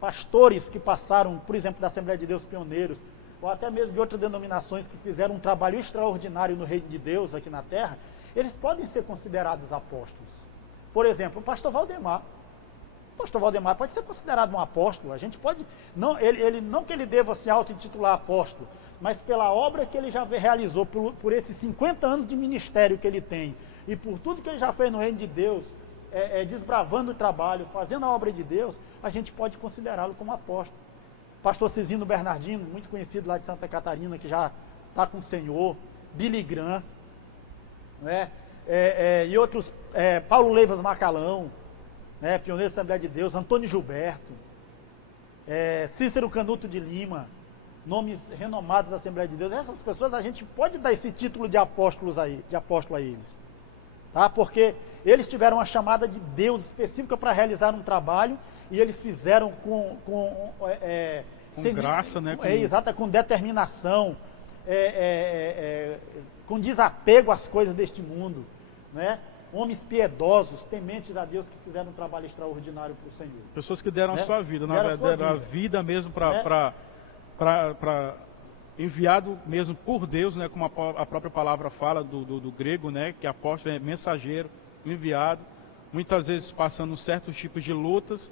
pastores que passaram, por exemplo, da Assembleia de Deus pioneiros, ou até mesmo de outras denominações que fizeram um trabalho extraordinário no reino de Deus aqui na terra, eles podem ser considerados apóstolos. Por exemplo, o pastor Valdemar. O pastor Valdemar pode ser considerado um apóstolo. A gente pode, não que ele deva se auto-intitular apóstolo, mas pela obra que ele já realizou, por esses 50 anos de ministério que ele tem, e por tudo que ele já fez no reino de Deus, desbravando o trabalho, fazendo a obra de Deus, a gente pode considerá-lo como apóstolo. Pastor Cisino Bernardino, muito conhecido lá de Santa Catarina, que já está com o Senhor, Billy Graham, né? E outros, Paulo Leivas Macalão, né? Pioneiro da Assembleia de Deus, Antônio Gilberto, Cícero Canuto de Lima, nomes renomados da Assembleia de Deus. Essas pessoas a gente pode dar esse título de apóstolo a eles. Tá? Porque eles tiveram uma chamada de Deus específica para realizar um trabalho e eles fizeram com graça, né? Exato, com determinação, com desapego às coisas deste mundo, né? Homens piedosos, tementes a Deus, que fizeram um trabalho extraordinário para o Senhor. Pessoas que deram a sua vida, na Deram verdade, a a vida mesmo para enviado mesmo por Deus, né, como a própria palavra fala do grego, né, que apóstolo é mensageiro, enviado, muitas vezes passando certos tipos de lutas,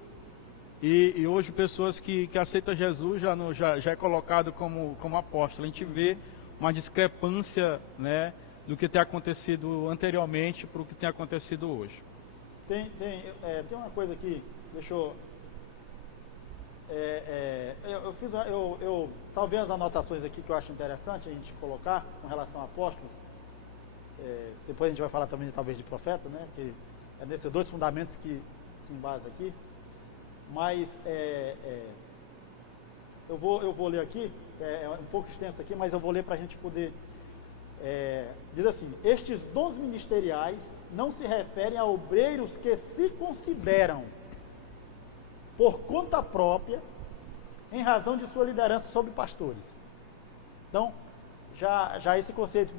e hoje pessoas que aceitam Jesus já é colocado como apóstolo. A gente vê uma discrepância, né, do que tem acontecido anteriormente para o que tem acontecido hoje. Tem uma coisa aqui, deixa eu... eu salvei as anotações aqui que eu acho interessante a gente colocar com relação a apóstolos. Depois a gente vai falar também talvez de profeta, né? Que é nesses dois fundamentos que se embasa aqui. Mas eu vou ler aqui, é um pouco extenso aqui, mas eu vou ler para a gente poder... diz assim: estes dons ministeriais não se referem a obreiros que se consideram por conta própria, em razão de sua liderança sobre pastores. Então, já esse conceito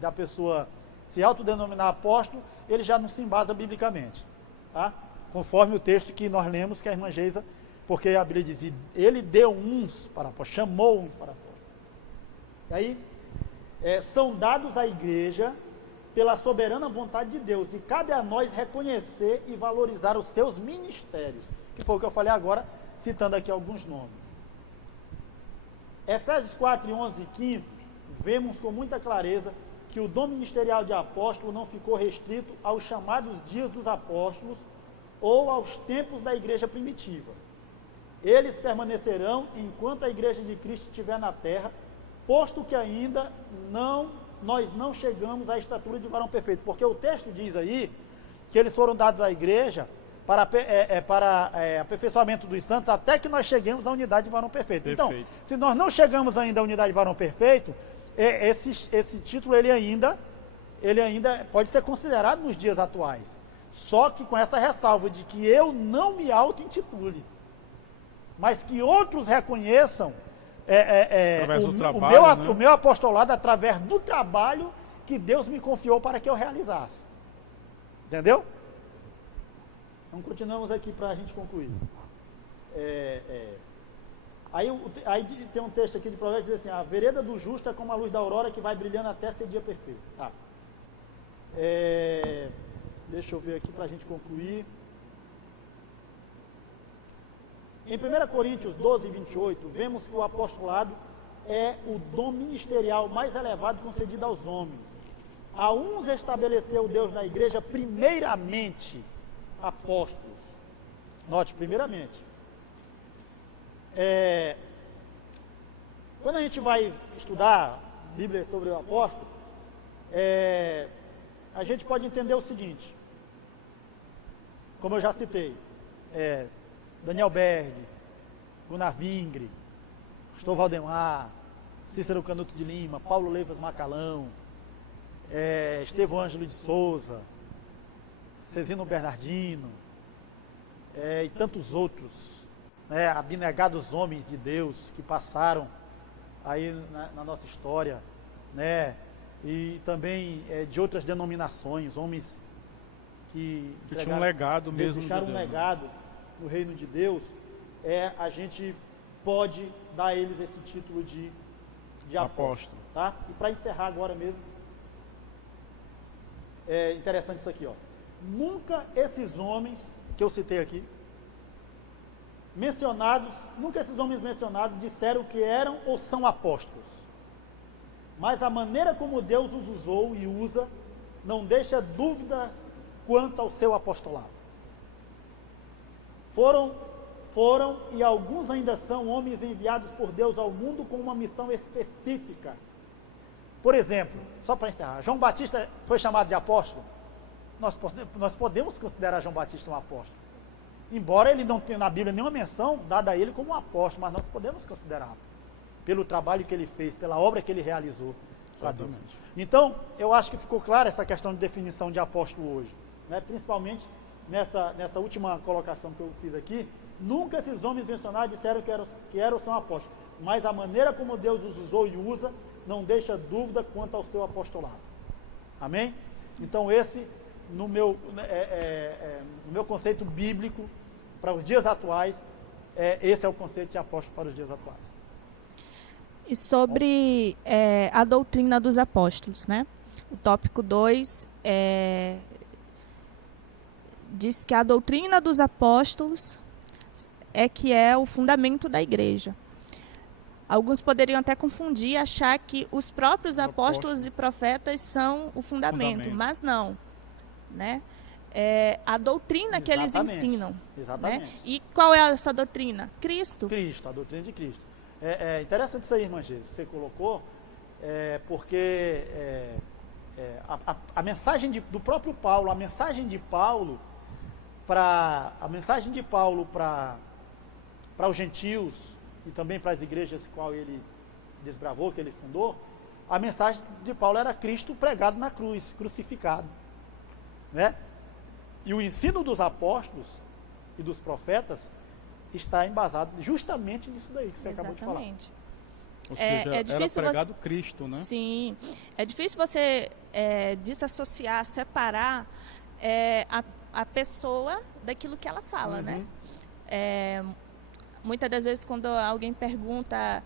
da pessoa se autodenominar apóstolo, ele já não se embasa biblicamente, tá? Conforme o texto que nós lemos, que a irmã Geisa, porque a Bíblia diz, ele deu uns para apóstolos, chamou uns para apóstolos. E aí, são dados à igreja pela soberana vontade de Deus, e cabe a nós reconhecer e valorizar os seus ministérios, que foi o que eu falei agora, citando aqui alguns nomes. Efésios 4, 11 e 15, vemos com muita clareza que o dom ministerial de apóstolo não ficou restrito aos chamados dias dos apóstolos ou aos tempos da igreja primitiva. Eles permanecerão enquanto a igreja de Cristo estiver na terra, posto que ainda nós não chegamos à estatura de varão perfeito, porque o texto diz aí que eles foram dados à igreja para aperfeiçoamento dos santos, até que nós cheguemos à unidade de varão perfeito. Então, se nós não chegamos ainda à unidade de varão perfeito, esse título ele ainda pode ser considerado nos dias atuais, só que com essa ressalva de que eu não me auto-intitule, mas que outros reconheçam o meu apostolado através do trabalho que Deus me confiou para que eu realizasse. Entendeu? Então continuamos aqui para a gente concluir. Aí tem um texto aqui de Provérbios que diz assim: a vereda do justo é como a luz da aurora que vai brilhando até ser dia perfeito. Tá. Deixa eu ver aqui para a gente concluir. Em 1 Coríntios 12, 28, vemos que o apostolado é o dom ministerial mais elevado concedido aos homens. A uns estabeleceu Deus na igreja primeiramente apóstolos. Note, primeiramente. Quando a gente vai estudar Bíblia sobre o apóstolo, a gente pode entender o seguinte, como eu já citei, Daniel Berg, Gunnar Vingre, Pastor Valdemar, Cícero Canuto de Lima, Paulo Leivas Macalão, Estevão Ângelo de Souza, Cezino Bernardino, e tantos outros, abnegados homens de Deus que passaram aí na nossa história, e também de outras denominações, homens que tinham um legado mesmo, deixaram um legado no reino de Deus, a gente pode dar a eles esse título de apóstolo. Tá? E para encerrar agora mesmo, é interessante isso aqui, ó. Nunca esses homens que eu citei aqui, nunca esses homens mencionados disseram que eram ou são apóstolos. Mas a maneira como Deus os usou e usa não deixa dúvidas quanto ao seu apostolado. Foram e alguns ainda são homens enviados por Deus ao mundo com uma missão específica. Por exemplo, só para encerrar, João Batista foi chamado de apóstolo? Nós podemos considerar João Batista um apóstolo. Embora ele não tenha na Bíblia nenhuma menção dada a ele como um apóstolo, mas nós podemos considerá-lo. Pelo trabalho que ele fez, pela obra que ele realizou para Deus. Então, eu acho que ficou clara essa questão de definição de apóstolo hoje. Principalmente nessa última colocação que eu fiz aqui. Nunca esses homens mencionados disseram que eram são apóstolos, mas a maneira como Deus os usou e usa não deixa dúvida quanto ao seu apostolado. Amém? Então esse, no meu conceito bíblico para os dias atuais, esse é o conceito de apóstolo para os dias atuais. E sobre a doutrina dos apóstolos, O tópico 2 diz que a doutrina dos apóstolos que é o fundamento da igreja. Alguns poderiam até confundir e achar que os próprios apóstolos e profetas são o fundamento, mas não. A doutrina que eles ensinam. Exatamente. E qual é essa doutrina? Cristo, a doutrina de Cristo. É interessante isso aí, irmã Geise, você colocou, porque a mensagem do próprio Paulo, a mensagem de Paulo para os gentios e também para as igrejas que qual ele desbravou, que ele fundou, a mensagem de Paulo era Cristo pregado na cruz, crucificado, E o ensino dos apóstolos e dos profetas está embasado justamente nisso daí que você acabou de falar. Ou seja, era pregado Cristo, Sim, é difícil você desassociar, separar a pessoa daquilo que ela fala, Muitas das vezes quando alguém pergunta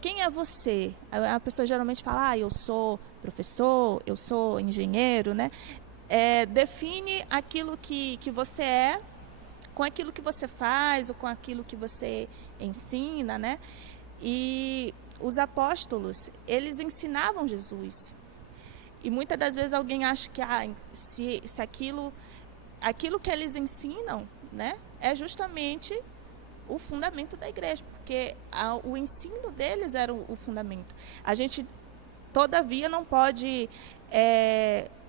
quem é você? A pessoa geralmente fala, eu sou professor, eu sou engenheiro, né? Define aquilo que você é com aquilo que você faz ou com aquilo que você ensina, né? E os apóstolos, eles ensinavam Jesus. E muitas das vezes alguém acha que se aquilo que eles ensinam, né, é justamente o fundamento da igreja, porque o ensino deles era o fundamento. A gente, todavia, não pode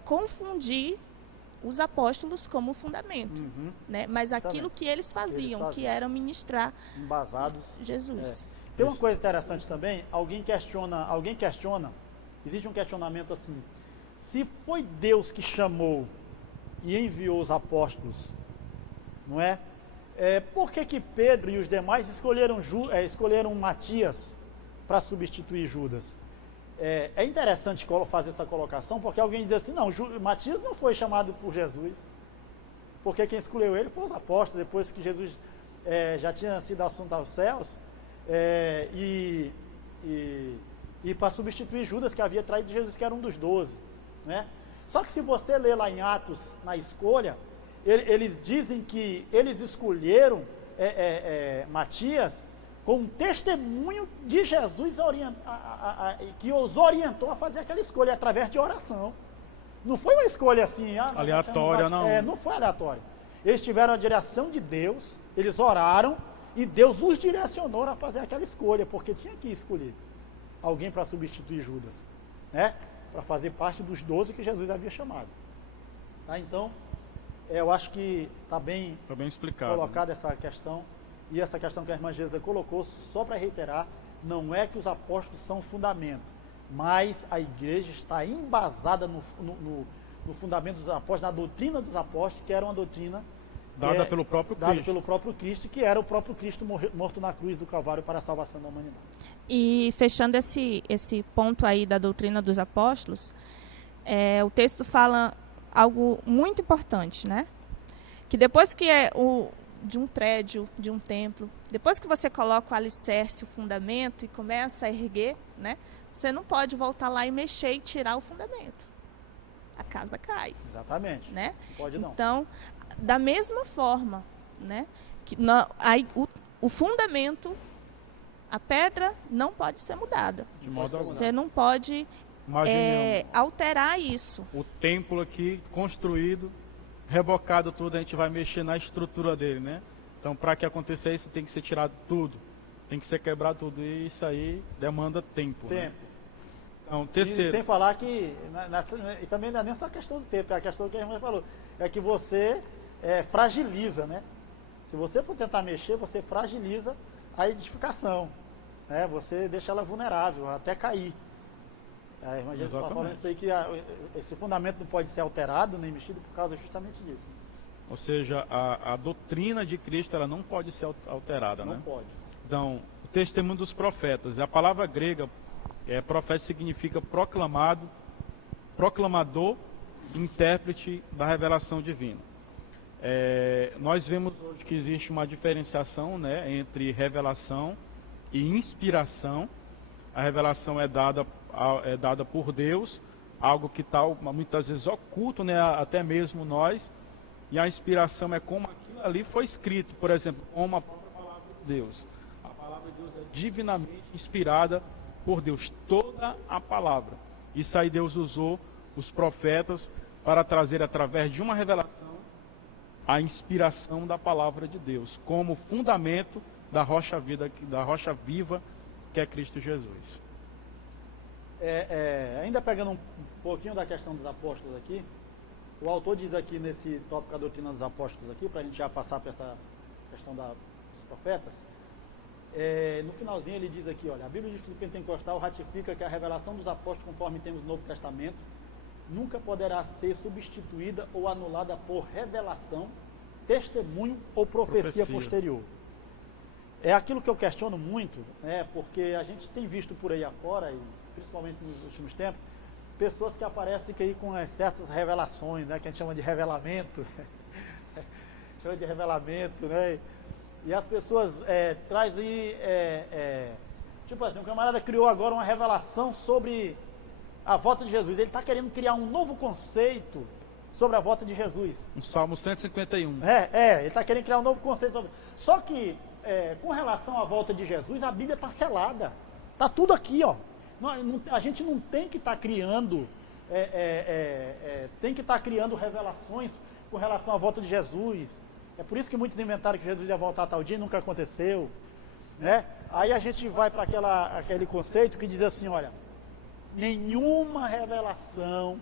confundir os apóstolos como fundamento, né? Mas aquilo que eles faziam, que era ministrar embasados Jesus. Tem uma coisa interessante também, alguém questiona, existe um questionamento assim, se foi Deus que chamou e enviou os apóstolos, não é? Por que Pedro e os demais escolheram Matias para substituir Judas? É interessante fazer essa colocação, porque alguém diz assim, não, Matias não foi chamado por Jesus, porque quem escolheu ele foi os apóstolos, depois que Jesus já tinha sido assunto aos céus, e para substituir Judas, que havia traído Jesus, que era um dos 12, né? Só que se você ler lá em Atos, na escolha, eles dizem que eles escolheram Matias com um testemunho de Jesus que os orientou a fazer aquela escolha através de oração. Não foi uma escolha assim, aleatória, não. Não foi aleatória. Eles tiveram a direção de Deus, eles oraram e Deus os direcionou a fazer aquela escolha, porque tinha que escolher alguém para substituir Judas, né? Para fazer parte dos 12 que Jesus havia chamado. Tá? Então, eu acho que está bem explicado, colocada, né, essa questão. E essa questão que a irmã Geisa colocou, só para reiterar, não é que os apóstolos são fundamento, mas a igreja está embasada no fundamento dos apóstolos, na doutrina dos apóstolos, que era uma doutrina dada pelo próprio Cristo, que era o próprio Cristo morto na cruz do Calvário para a salvação da humanidade. E fechando esse ponto aí da doutrina dos apóstolos, o texto fala algo muito importante, né? Que depois que de um prédio, de um templo, depois que você coloca o alicerce, o fundamento e começa a erguer, né? Você não pode voltar lá e mexer e tirar o fundamento. A casa cai. Exatamente. Né? Não pode não. Então, da mesma forma, né? Que o fundamento, a pedra não pode ser mudada. De modo algum. Você não pode alterar isso. O templo aqui construído, rebocado tudo, a gente vai mexer na estrutura dele, né? Então, para que aconteça isso, tem que ser tirado tudo, tem que ser quebrado tudo, e isso aí demanda tempo. Né? Então, terceiro. E sem falar que, e também não é nem só a questão do tempo, é a questão que a irmã falou, é que você fragiliza, né? Se você for tentar mexer, você fragiliza a edificação, né? Você deixa ela vulnerável, até cair. A irmã Jesus está falando isso aí, que esse fundamento não pode ser alterado nem mexido por causa justamente disso. Ou seja, a doutrina de Cristo, ela não pode ser alterada, né? Não pode. Então, o testemunho dos profetas. A palavra grega, profeta, significa proclamado, proclamador, intérprete da revelação divina. Nós vemos hoje que existe uma diferenciação, né, entre revelação e inspiração. A revelação é dada por Deus, algo que está muitas vezes oculto, né, até mesmo nós, e a inspiração é como aquilo ali foi escrito, por exemplo, como a própria palavra de Deus. A palavra de Deus é divinamente inspirada por Deus, toda a palavra. Isso aí Deus usou os profetas para trazer através de uma revelação a inspiração da palavra de Deus, como fundamento da rocha viva que é Cristo Jesus. Ainda pegando um pouquinho da questão dos apóstolos aqui, o autor diz aqui nesse tópico a doutrina dos apóstolos aqui, para a gente já passar para essa questão dos profetas, no finalzinho ele diz aqui, olha, a Bíblia de Estudo Pentecostal ratifica que a revelação dos apóstolos, conforme temos no Novo Testamento, nunca poderá ser substituída ou anulada por revelação, testemunho ou profecia posterior. É aquilo que eu questiono muito, né, porque a gente tem visto por aí afora, e principalmente nos últimos tempos, pessoas que aparecem aí com certas revelações, né, que a gente chama de revelamento, chama de revelamento, né, e as pessoas trazem Tipo assim, um camarada criou agora uma revelação sobre a volta de Jesus. Ele está querendo criar um novo conceito sobre a volta de Jesus. Um Salmo 151. Ele está querendo criar um novo conceito sobre. Só que, com relação à volta de Jesus, a Bíblia está selada. Está tudo aqui, ó. A gente não tem que estar criando, tem que estar criando revelações com relação à volta de Jesus. É por isso que muitos inventaram que Jesus ia voltar tal dia e nunca aconteceu, né? Aí a gente vai para aquele conceito que diz assim, olha, nenhuma revelação,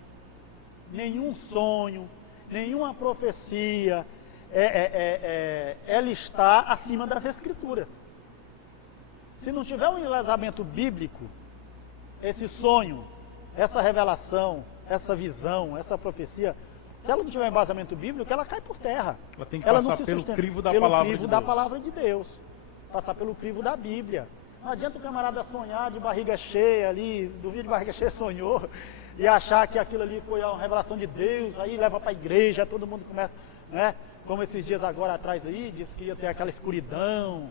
nenhum sonho, nenhuma profecia, ela está acima das Escrituras. Se não tiver um embasamento bíblico, esse sonho, essa revelação, essa visão, essa profecia, se ela não tiver um embasamento bíblico, ela cai por terra. Ela tem que ela passar não se pelo sustenta, crivo da pelo palavra crivo de da Deus. palavra de Deus. Passar pelo crivo da Bíblia. Não adianta o camarada sonhar de barriga cheia ali, dormir de barriga cheia, sonhou, e achar que aquilo ali foi uma revelação de Deus, aí leva para a igreja, todo mundo começa, né? Como esses dias agora atrás aí, disse que ia ter aquela escuridão,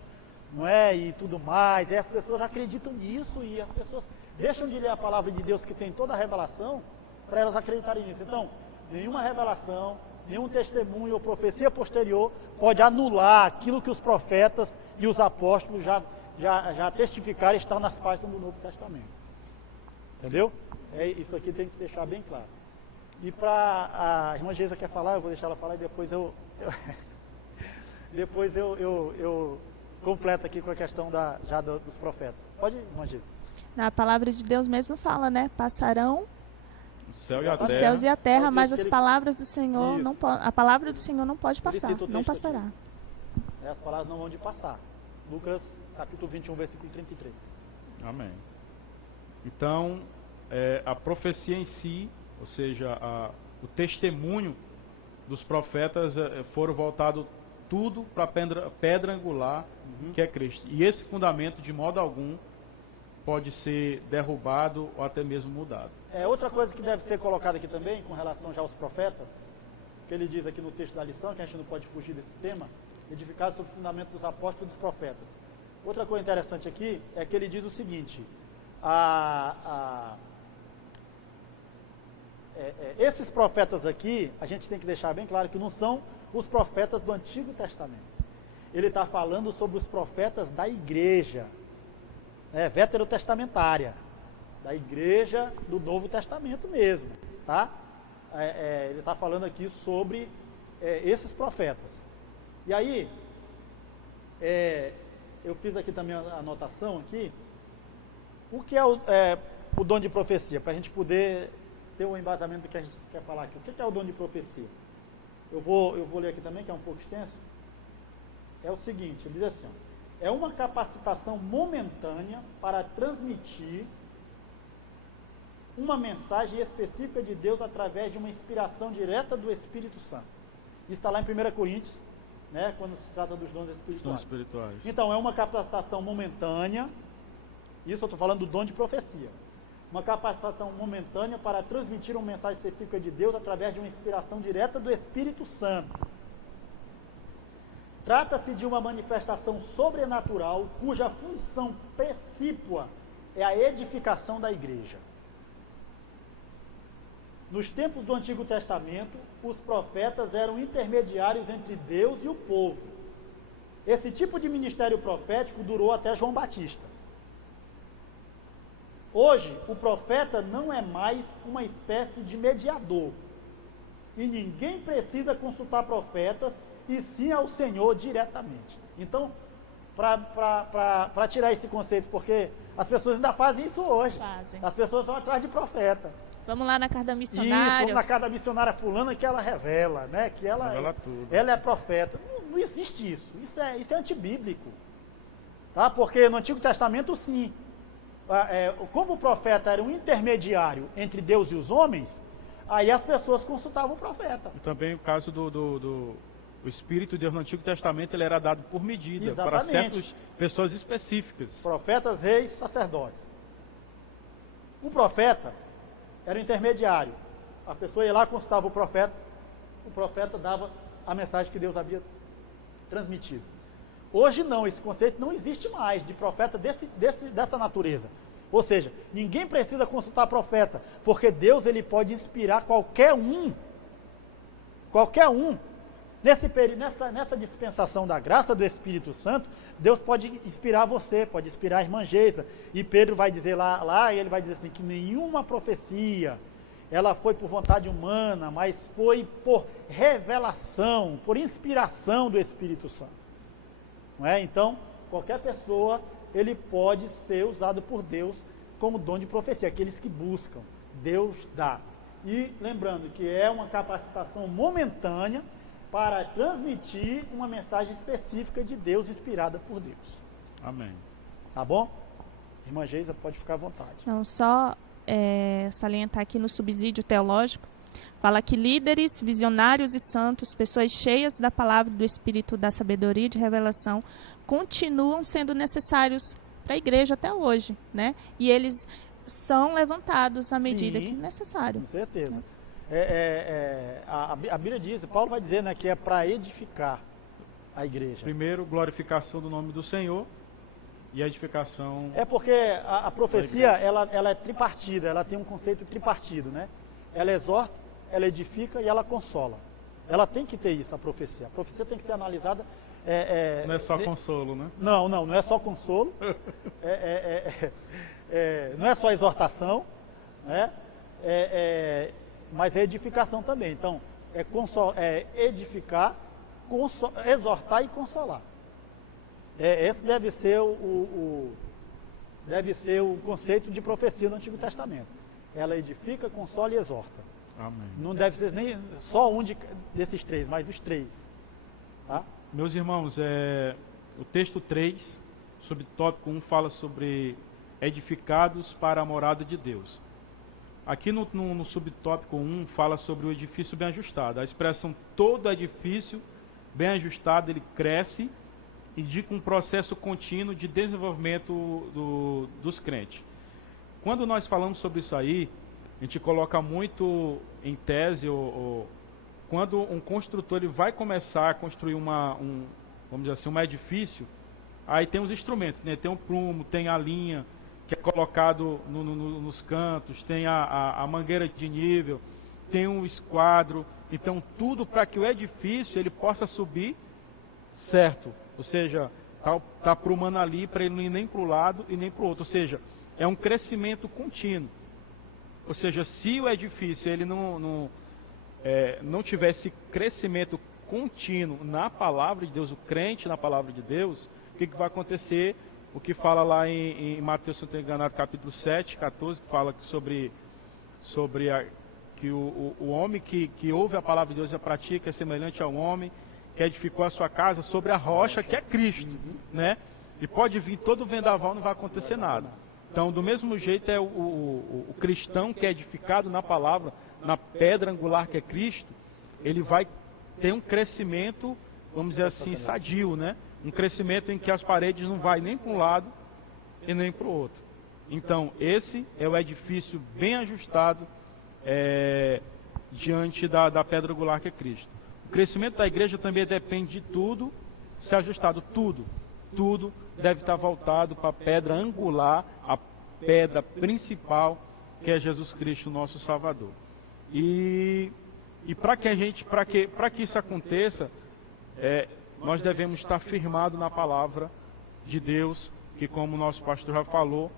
não é? E tudo mais. E as pessoas acreditam nisso e as pessoas deixam de ler a palavra de Deus que tem toda a revelação para elas acreditarem nisso. Então, nenhuma revelação, nenhum testemunho ou profecia posterior pode anular aquilo que os profetas e os apóstolos já testificaram e estão nas páginas do Novo Testamento. Entendeu? Isso aqui tem que deixar bem claro. E para a irmã Geisa quer falar, eu vou deixar ela falar e depois eu completo aqui com a questão dos profetas. Pode ir, irmã Geisa. Na palavra de Deus mesmo fala, né? Passarão O céu e a os terra. céus e a terra, É, mas diz as que ele- palavras do Senhor Isso. não a palavra do Senhor não pode passar, cita o não texto aqui. passará. As palavras não vão de passar. Lucas capítulo 21, versículo 33. Amém. Então, a profecia em si, ou seja, o testemunho dos profetas foram voltado tudo para a pedra angular, que é Cristo. E esse fundamento, de modo algum, pode ser derrubado ou até mesmo mudado. Outra coisa que deve ser colocada aqui também, com relação já aos profetas, que ele diz aqui no texto da lição, que a gente não pode fugir desse tema, edificado sobre o fundamento dos apóstolos e dos profetas. Outra coisa interessante aqui é que ele diz o seguinte, esses profetas aqui, a gente tem que deixar bem claro que não são os profetas do Antigo Testamento. Ele está falando sobre os profetas da igreja, veterotestamentária, da igreja do Novo Testamento mesmo, tá? Ele está falando aqui sobre esses profetas. E aí, eu fiz aqui também a anotação aqui, o que é o dom de profecia, para a gente poder ter um embasamento do que a gente quer falar aqui. O que é o dom de profecia? Eu vou ler aqui também, que é um pouco extenso. É o seguinte, ele diz assim, ó, é uma capacitação momentânea para transmitir uma mensagem específica de Deus através de uma inspiração direta do Espírito Santo. Isso está lá em 1 Coríntios, né, quando se trata dos dons espirituais. Dons espirituais. Então, é uma capacitação momentânea, isso eu estou falando do dom de profecia. Uma capacitação momentânea para transmitir uma mensagem específica de Deus através de uma inspiração direta do Espírito Santo. Trata-se de uma manifestação sobrenatural cuja função precípua é a edificação da igreja. Nos tempos do Antigo Testamento, os profetas eram intermediários entre Deus e o povo. Esse tipo de ministério profético durou até João Batista. Hoje, o profeta não é mais uma espécie de mediador. E ninguém precisa consultar profetas, e sim ao Senhor diretamente. Então, para tirar esse conceito, porque as pessoas ainda fazem isso hoje. Fazem. As pessoas vão atrás de profeta. Vamos lá na casa da Isso, missionária. vamos na casa da missionária fulana que ela revela, né? Que Revela tudo. ela é profeta. Não existe isso. Isso é antibíblico. Tá? Porque no Antigo Testamento, sim. Como o profeta era um intermediário entre Deus e os homens, aí as pessoas consultavam o profeta. E também o caso do Espírito de Deus no Antigo Testamento, ele era dado por medida, Exatamente. para certas pessoas específicas. Profetas, reis, sacerdotes. O profeta era o intermediário. A pessoa ia lá, consultava o profeta dava a mensagem que Deus havia transmitido. Hoje não, esse conceito não existe mais de profeta dessa natureza. Ou seja, ninguém precisa consultar profeta, porque Deus ele pode inspirar qualquer um. Qualquer um. Nessa dispensação da graça do Espírito Santo, Deus pode inspirar você, pode inspirar a irmã Geisa. E Pedro vai dizer lá ele vai dizer assim, que nenhuma profecia, ela foi por vontade humana, mas foi por revelação, por inspiração do Espírito Santo. Não é? Então, qualquer pessoa, ele pode ser usado por Deus como dom de profecia, aqueles que buscam, Deus dá. E lembrando que é uma capacitação momentânea para transmitir uma mensagem específica de Deus, inspirada por Deus. Amém. Tá bom? Irmã Geisa, pode ficar à vontade. Não, só salientar aqui no subsídio teológico, fala que líderes, visionários e santos, pessoas cheias da palavra do Espírito, da sabedoria e de revelação, continuam sendo necessários para a igreja até hoje, né? E eles são levantados à medida que necessário. Com certeza. A Bíblia diz, Paulo vai dizer, né, que é para edificar a igreja. Primeiro, glorificação do nome do Senhor e a edificação. É porque a profecia, ela é tripartida, ela tem um conceito tripartido, né? Ela exorta, ela edifica e ela consola. Ela tem que ter isso, a profecia. A profecia tem que ser analisada. Não é só consolo, né? Não é só consolo. Não é só exortação, né? Mas é edificação também. Então, é edificar, exortar e consolar. Esse deve ser o conceito de profecia no Antigo Testamento. Ela edifica, consola e exorta. Amém. Não deve ser nem só um desses três, mas os três. Tá? Meus irmãos, o texto 3, subtópico 1, fala sobre edificados para a morada de Deus. Aqui no subtópico 1 fala sobre o edifício bem ajustado. A expressão todo edifício bem ajustado, ele cresce, indica um processo contínuo de desenvolvimento dos crentes. Quando nós falamos sobre isso aí, a gente coloca muito em tese, quando um construtor ele vai começar a construir vamos dizer assim, um edifício, aí tem os instrumentos, né? Tem um prumo, tem a linha que é colocado nos cantos, tem a mangueira de nível, tem um esquadro, então tudo para que o edifício ele possa subir certo, ou seja, tá prumando ali para ele não ir nem para o lado e nem para o outro, ou seja, é um crescimento contínuo. Ou seja, se o edifício ele não tivesse crescimento contínuo na palavra de Deus, o crente na palavra de Deus, o que vai acontecer? O que fala lá em Mateus, se não estou enganado, capítulo 7, 14, que fala sobre que o homem que ouve a palavra de Deus e a pratica é semelhante ao homem que edificou a sua casa sobre a rocha, que é Cristo, né? E pode vir todo vendaval, não vai acontecer nada. Então, do mesmo jeito, é o cristão que é edificado na palavra, na pedra angular que é Cristo, ele vai ter um crescimento, vamos dizer assim, sadio, né? Um crescimento em que as paredes não vai nem para um lado e nem para o outro. Então, esse é o edifício bem ajustado diante da pedra angular que é Cristo. O crescimento da igreja também depende de tudo ser ajustado, tudo deve estar voltado para a pedra angular, a pedra principal, que é Jesus Cristo, nosso Salvador. E para que isso aconteça, nós devemos estar firmados na palavra de Deus, que, como o nosso pastor já falou,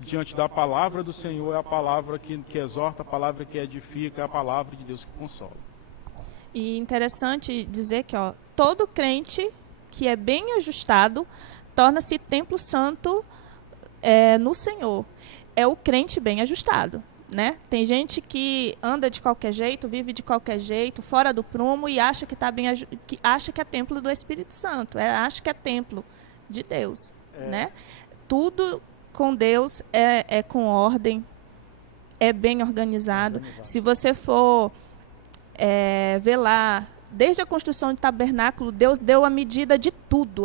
diante da palavra do Senhor, é a palavra que exorta, a palavra que edifica, é a palavra de Deus que consola. E interessante dizer que todo crente que é bem ajustado torna-se templo santo no Senhor. É o crente bem ajustado, né? Tem gente que anda de qualquer jeito, vive de qualquer jeito, fora do prumo e acha que acha que é templo do Espírito Santo, acha que é templo de Deus, né? Tudo com Deus é com ordem, é bem organizado. Se você for ver lá, desde a construção do tabernáculo, Deus deu a medida de tudo,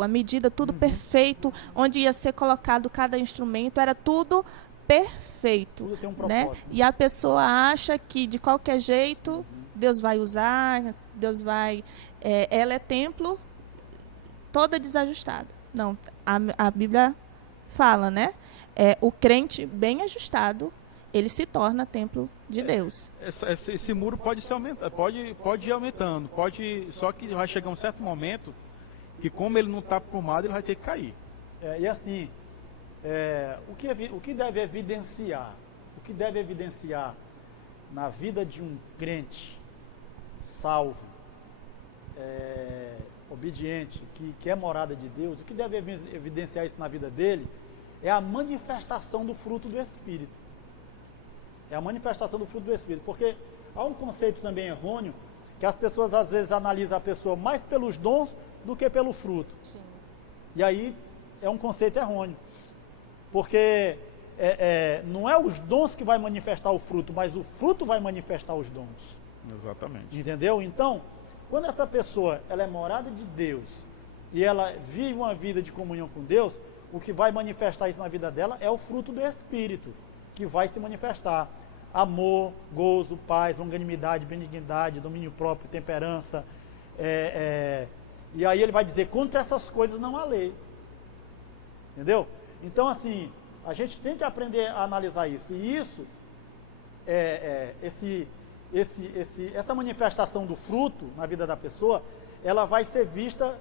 tudo perfeito, onde ia ser colocado cada instrumento, era tudo perfeito. Tudo tem um né? propósito. E a pessoa acha que de qualquer jeito Deus vai usar, ela é templo toda desajustada. Não, a Bíblia fala, né? O crente bem ajustado, ele se torna templo de Deus. Esse muro pode ser pode ir aumentando, só que vai chegar um certo momento que, como ele não está aprumado, ele vai ter que cair. E assim, o que deve evidenciar? O que deve evidenciar na vida de um crente salvo, obediente, que é morada de Deus, o que deve evidenciar isso na vida dele é a manifestação do fruto do Espírito. É a manifestação do fruto do Espírito, porque há um conceito também errôneo, que as pessoas às vezes analisam a pessoa mais pelos dons do que pelo fruto. Sim. E aí é um conceito errôneo, porque não é os dons que vai manifestar o fruto, mas o fruto vai manifestar os dons. Exatamente. Entendeu? Então, quando essa pessoa ela é morada de Deus e ela vive uma vida de comunhão com Deus, o que vai manifestar isso na vida dela é o fruto do Espírito, que vai se manifestar. Amor, gozo, paz, longanimidade, benignidade, domínio próprio, temperança. E aí ele vai dizer, contra essas coisas não há lei. Entendeu? Então, assim, a gente tem que aprender a analisar isso. E isso, essa manifestação do fruto na vida da pessoa, ela vai ser vista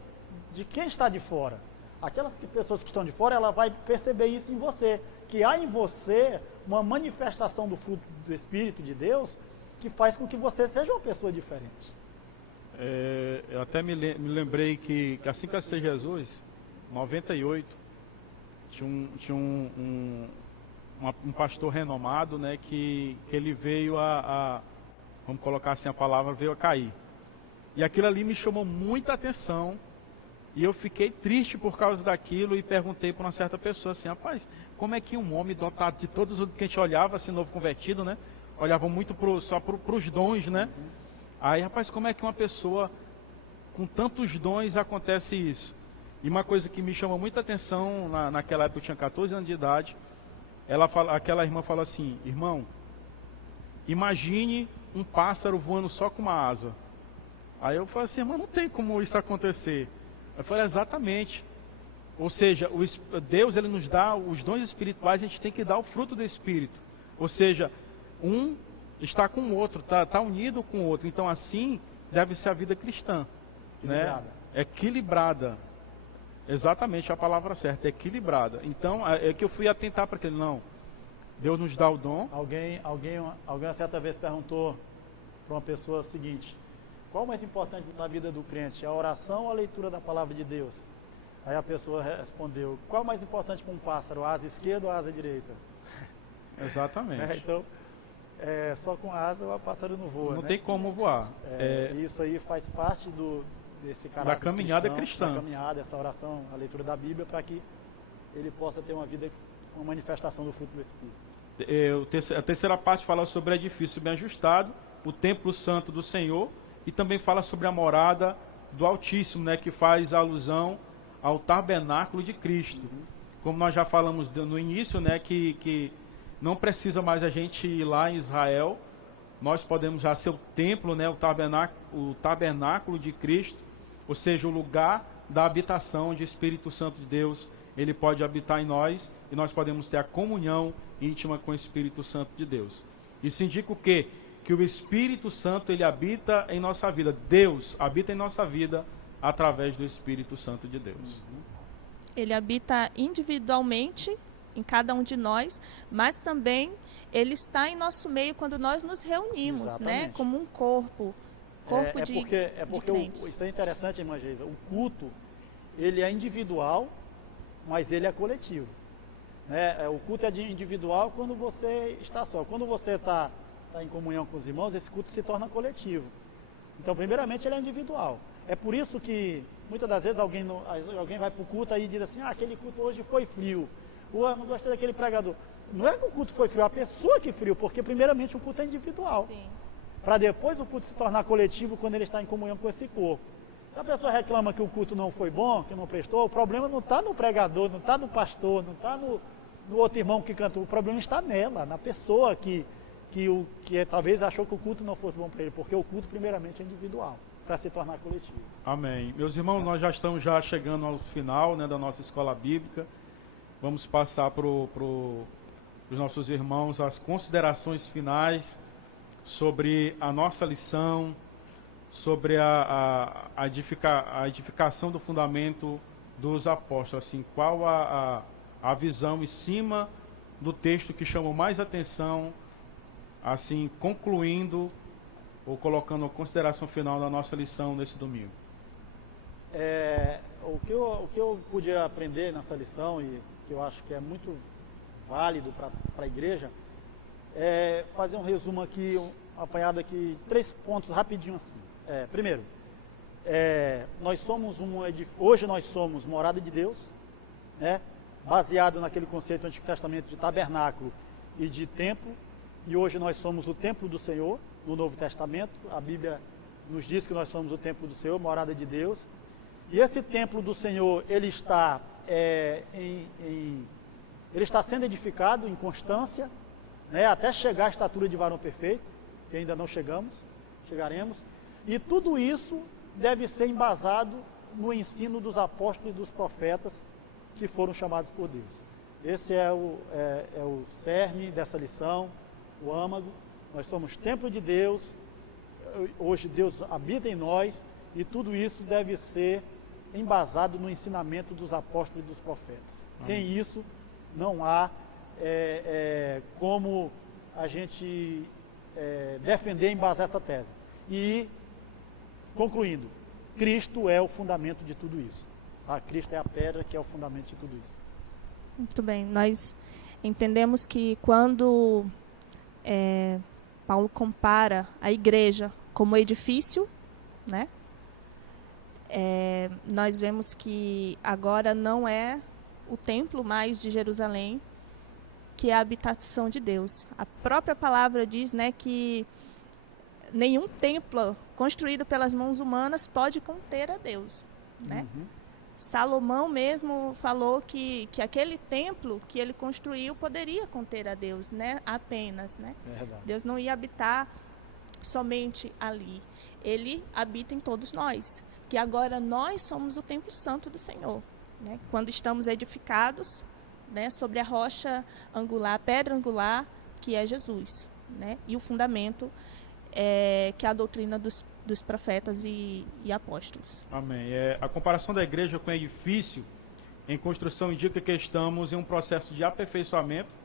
de quem está de fora. Aquelas pessoas que estão de fora, ela vai perceber isso em você, que há em você uma manifestação do fruto do Espírito de Deus que faz com que você seja uma pessoa diferente. Eu até me lembrei que assim que eu aceitei Jesus, em 98, tinha um pastor renomado, né, que ele veio vamos colocar assim a palavra, veio a cair. E aquilo ali me chamou muita atenção. E eu fiquei triste por causa daquilo e perguntei para uma certa pessoa assim, rapaz, como é que um homem dotado de todos os que a gente olhava, assim, novo convertido, né? Olhava muito só para os dons, né? Aí, rapaz, como é que uma pessoa com tantos dons acontece isso? E uma coisa que me chamou muita atenção, naquela época eu tinha 14 anos de idade, aquela irmã falou assim, irmão, imagine um pássaro voando só com uma asa. Aí eu falei assim, irmão, não tem como isso acontecer. Eu falei, exatamente. Ou seja, Deus ele nos dá os dons espirituais, a gente tem que dar o fruto do Espírito. Ou seja, um está com o outro, está unido com o outro. Então assim deve ser a vida cristã. Equilibrada. Né? Equilibrada. Exatamente a palavra certa, equilibrada. Então é que eu fui atentar para aquele, não. Deus nos dá o dom. Alguém uma certa vez perguntou para uma pessoa o seguinte, qual o mais importante na vida do crente? A oração ou a leitura da palavra de Deus? Aí a pessoa respondeu, qual o mais importante para um pássaro? A asa esquerda ou a asa direita? Exatamente. Então, só com a asa o pássaro não voa. Não né? tem como voar. Isso aí faz parte desse caráter da caminhada cristã. Da caminhada, essa oração, a leitura da Bíblia, para que ele possa ter uma vida, uma manifestação do fruto do Espírito. A terceira parte fala sobre edifício bem ajustado, o templo santo do Senhor, e também fala sobre a morada do Altíssimo, né, que faz alusão ao tabernáculo de Cristo. Como nós já falamos no início, né, que não precisa mais a gente ir lá em Israel, nós podemos já ser o templo, né, o tabernáculo de Cristo, ou seja, o lugar da habitação de Espírito Santo de Deus. Ele pode habitar em nós e nós podemos ter a comunhão íntima com o Espírito Santo de Deus. Isso indica o quê? Que o Espírito Santo ele habita em nossa vida. Deus habita em nossa vida através do Espírito Santo de Deus. Ele habita individualmente em cada um de nós, mas também ele está em nosso meio quando nós nos reunimos, Exatamente. né? Como um corpo de crentes. Isso é interessante, irmã Geisa. O culto, ele é individual, mas ele é coletivo. Né? O culto é individual quando você está só. Quando você está em comunhão com os irmãos, esse culto se torna coletivo. Então, primeiramente, ele é individual. É por isso que, muitas das vezes, alguém vai para o culto e diz assim, aquele culto hoje foi frio. Eu não gostei daquele pregador. Não é que o culto foi frio, é a pessoa que frio, porque, primeiramente, o culto é individual. Para depois o culto se tornar coletivo quando ele está em comunhão com esse corpo. Se a pessoa reclama que o culto não foi bom, que não prestou, o problema não está no pregador, não está no pastor, não está no outro irmão que cantou. O problema está nela, na pessoa que talvez achou que o culto não fosse bom para ele, porque o culto primeiramente é individual. para se tornar coletivo. Amém. Meus irmãos, nós já estamos chegando ao final, né, da nossa escola bíblica. Vamos passar para os nossos irmãos as considerações finais sobre a nossa lição, sobre a edificação do fundamento dos apóstolos. Assim, qual a visão em cima do texto que chamou mais atenção, assim, concluindo ou colocando a consideração final da nossa lição nesse domingo? O que eu pude aprender nessa lição, e que eu acho que é muito válido para a igreja, é fazer um resumo aqui, apanhado aqui, 3 pontos rapidinho assim. Primeiro, hoje nós somos morada de Deus, né, baseado naquele conceito do Antigo Testamento de tabernáculo e de templo, e hoje nós somos o templo do Senhor. No Novo Testamento, a Bíblia nos diz que nós somos o templo do Senhor, morada de Deus. E esse templo do Senhor, ele está sendo edificado em constância, né, até chegar à estatura de varão perfeito, que ainda não chegaremos. E tudo isso deve ser embasado no ensino dos apóstolos e dos profetas que foram chamados por Deus. Esse é o cerne dessa lição, o âmago. Nós somos templo de Deus, hoje Deus habita em nós, e tudo isso deve ser embasado no ensinamento dos apóstolos e dos profetas. Sem isso, não há como a gente defender e embasar essa tese. E, concluindo, Cristo é o fundamento de tudo isso. Tá? Cristo é a pedra que é o fundamento de tudo isso. Muito bem. Nós entendemos que quando Paulo compara a igreja como edifício, né? Nós vemos que agora não é o templo mais de Jerusalém, que é a habitação de Deus. A própria palavra diz, né, que nenhum templo construído pelas mãos humanas pode conter a Deus, né? Salomão mesmo falou que aquele templo que ele construiu poderia conter a Deus, né? Apenas, né? Deus não ia habitar somente ali. Ele habita em todos nós, que agora nós somos o templo santo do Senhor, né? Quando estamos edificados, né, sobre a rocha angular, a pedra angular, que é Jesus, né? E o fundamento que é a doutrina dos profetas e apóstolos. Amém. A comparação da igreja com o edifício em construção indica que estamos em um processo de aperfeiçoamento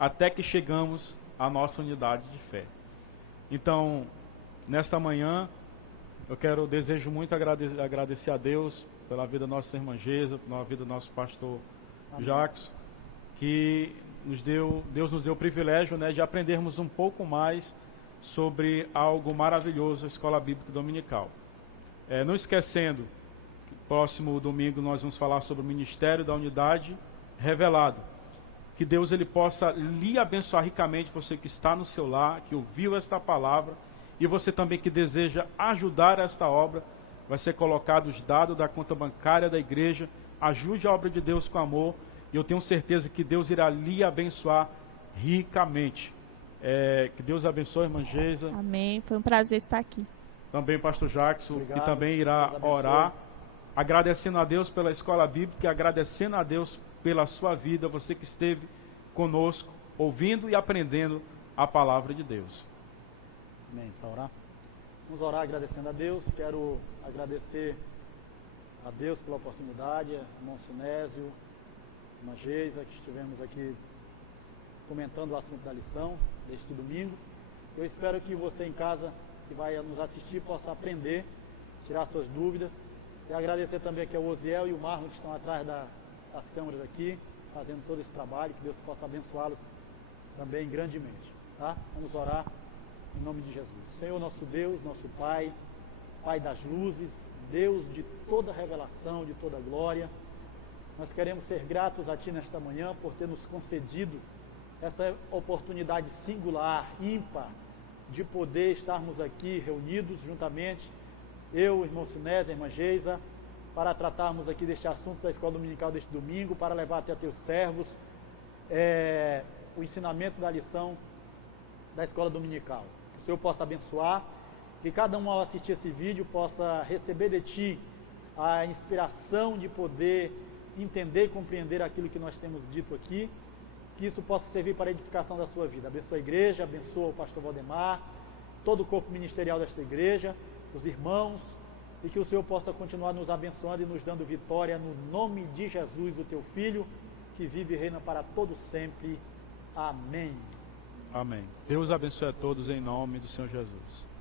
até que chegamos à nossa unidade de fé. Então, nesta manhã, desejo muito agradecer a Deus pela vida da nossa irmã Geisa, pela vida do nosso pastor Jackson, que Deus nos deu o privilégio, né, de aprendermos um pouco mais sobre algo maravilhoso, a Escola Bíblica Dominical. Não esquecendo que próximo domingo nós vamos falar sobre o Ministério da Unidade Revelado. Que Deus ele possa lhe abençoar ricamente, você que está no seu lar, que ouviu esta palavra, e você também que deseja ajudar esta obra. Vai ser colocado os dados da conta bancária da igreja. Ajude a obra de Deus com amor, e eu tenho certeza que Deus irá lhe abençoar ricamente. Que Deus abençoe, irmã Geisa. Amém. Foi um prazer estar aqui. Também pastor Jackson, Obrigado, que também irá orar, agradecendo a Deus pela Escola Bíblica, agradecendo a Deus pela sua vida, você que esteve conosco, ouvindo e aprendendo a palavra de Deus. Amém. Para orar? Vamos orar agradecendo a Deus. Quero agradecer a Deus pela oportunidade, irmão Sinésio, irmã Geisa, que estivemos aqui comentando o assunto da lição deste domingo. Eu espero que você em casa, que vai nos assistir, possa aprender, tirar suas dúvidas. E agradecer também aqui ao Osiel e o Marlon, que estão atrás das câmeras aqui, fazendo todo esse trabalho, que Deus possa abençoá-los também grandemente. Tá? Vamos orar em nome de Jesus. Senhor nosso Deus, nosso Pai, Pai das luzes, Deus de toda revelação, de toda glória, nós queremos ser gratos a Ti nesta manhã por ter nos concedido essa oportunidade singular, ímpar, de poder estarmos aqui reunidos juntamente, eu, irmão Sinésio, irmã Geisa, para tratarmos aqui deste assunto da Escola Dominical deste domingo, para levar até teus servos o ensinamento da lição da Escola Dominical. Que o Senhor possa abençoar Que cada um, ao assistir esse vídeo, possa receber de Ti a inspiração de poder entender e compreender aquilo que nós temos dito aqui, que isso possa servir para a edificação da sua vida. Abençoa a igreja, abençoa o pastor Valdemar, todo o corpo ministerial desta igreja, os irmãos, e que o Senhor possa continuar nos abençoando e nos dando vitória no nome de Jesus, o Teu Filho, que vive e reina para todo sempre. Amém. Amém. Deus abençoe a todos em nome do Senhor Jesus.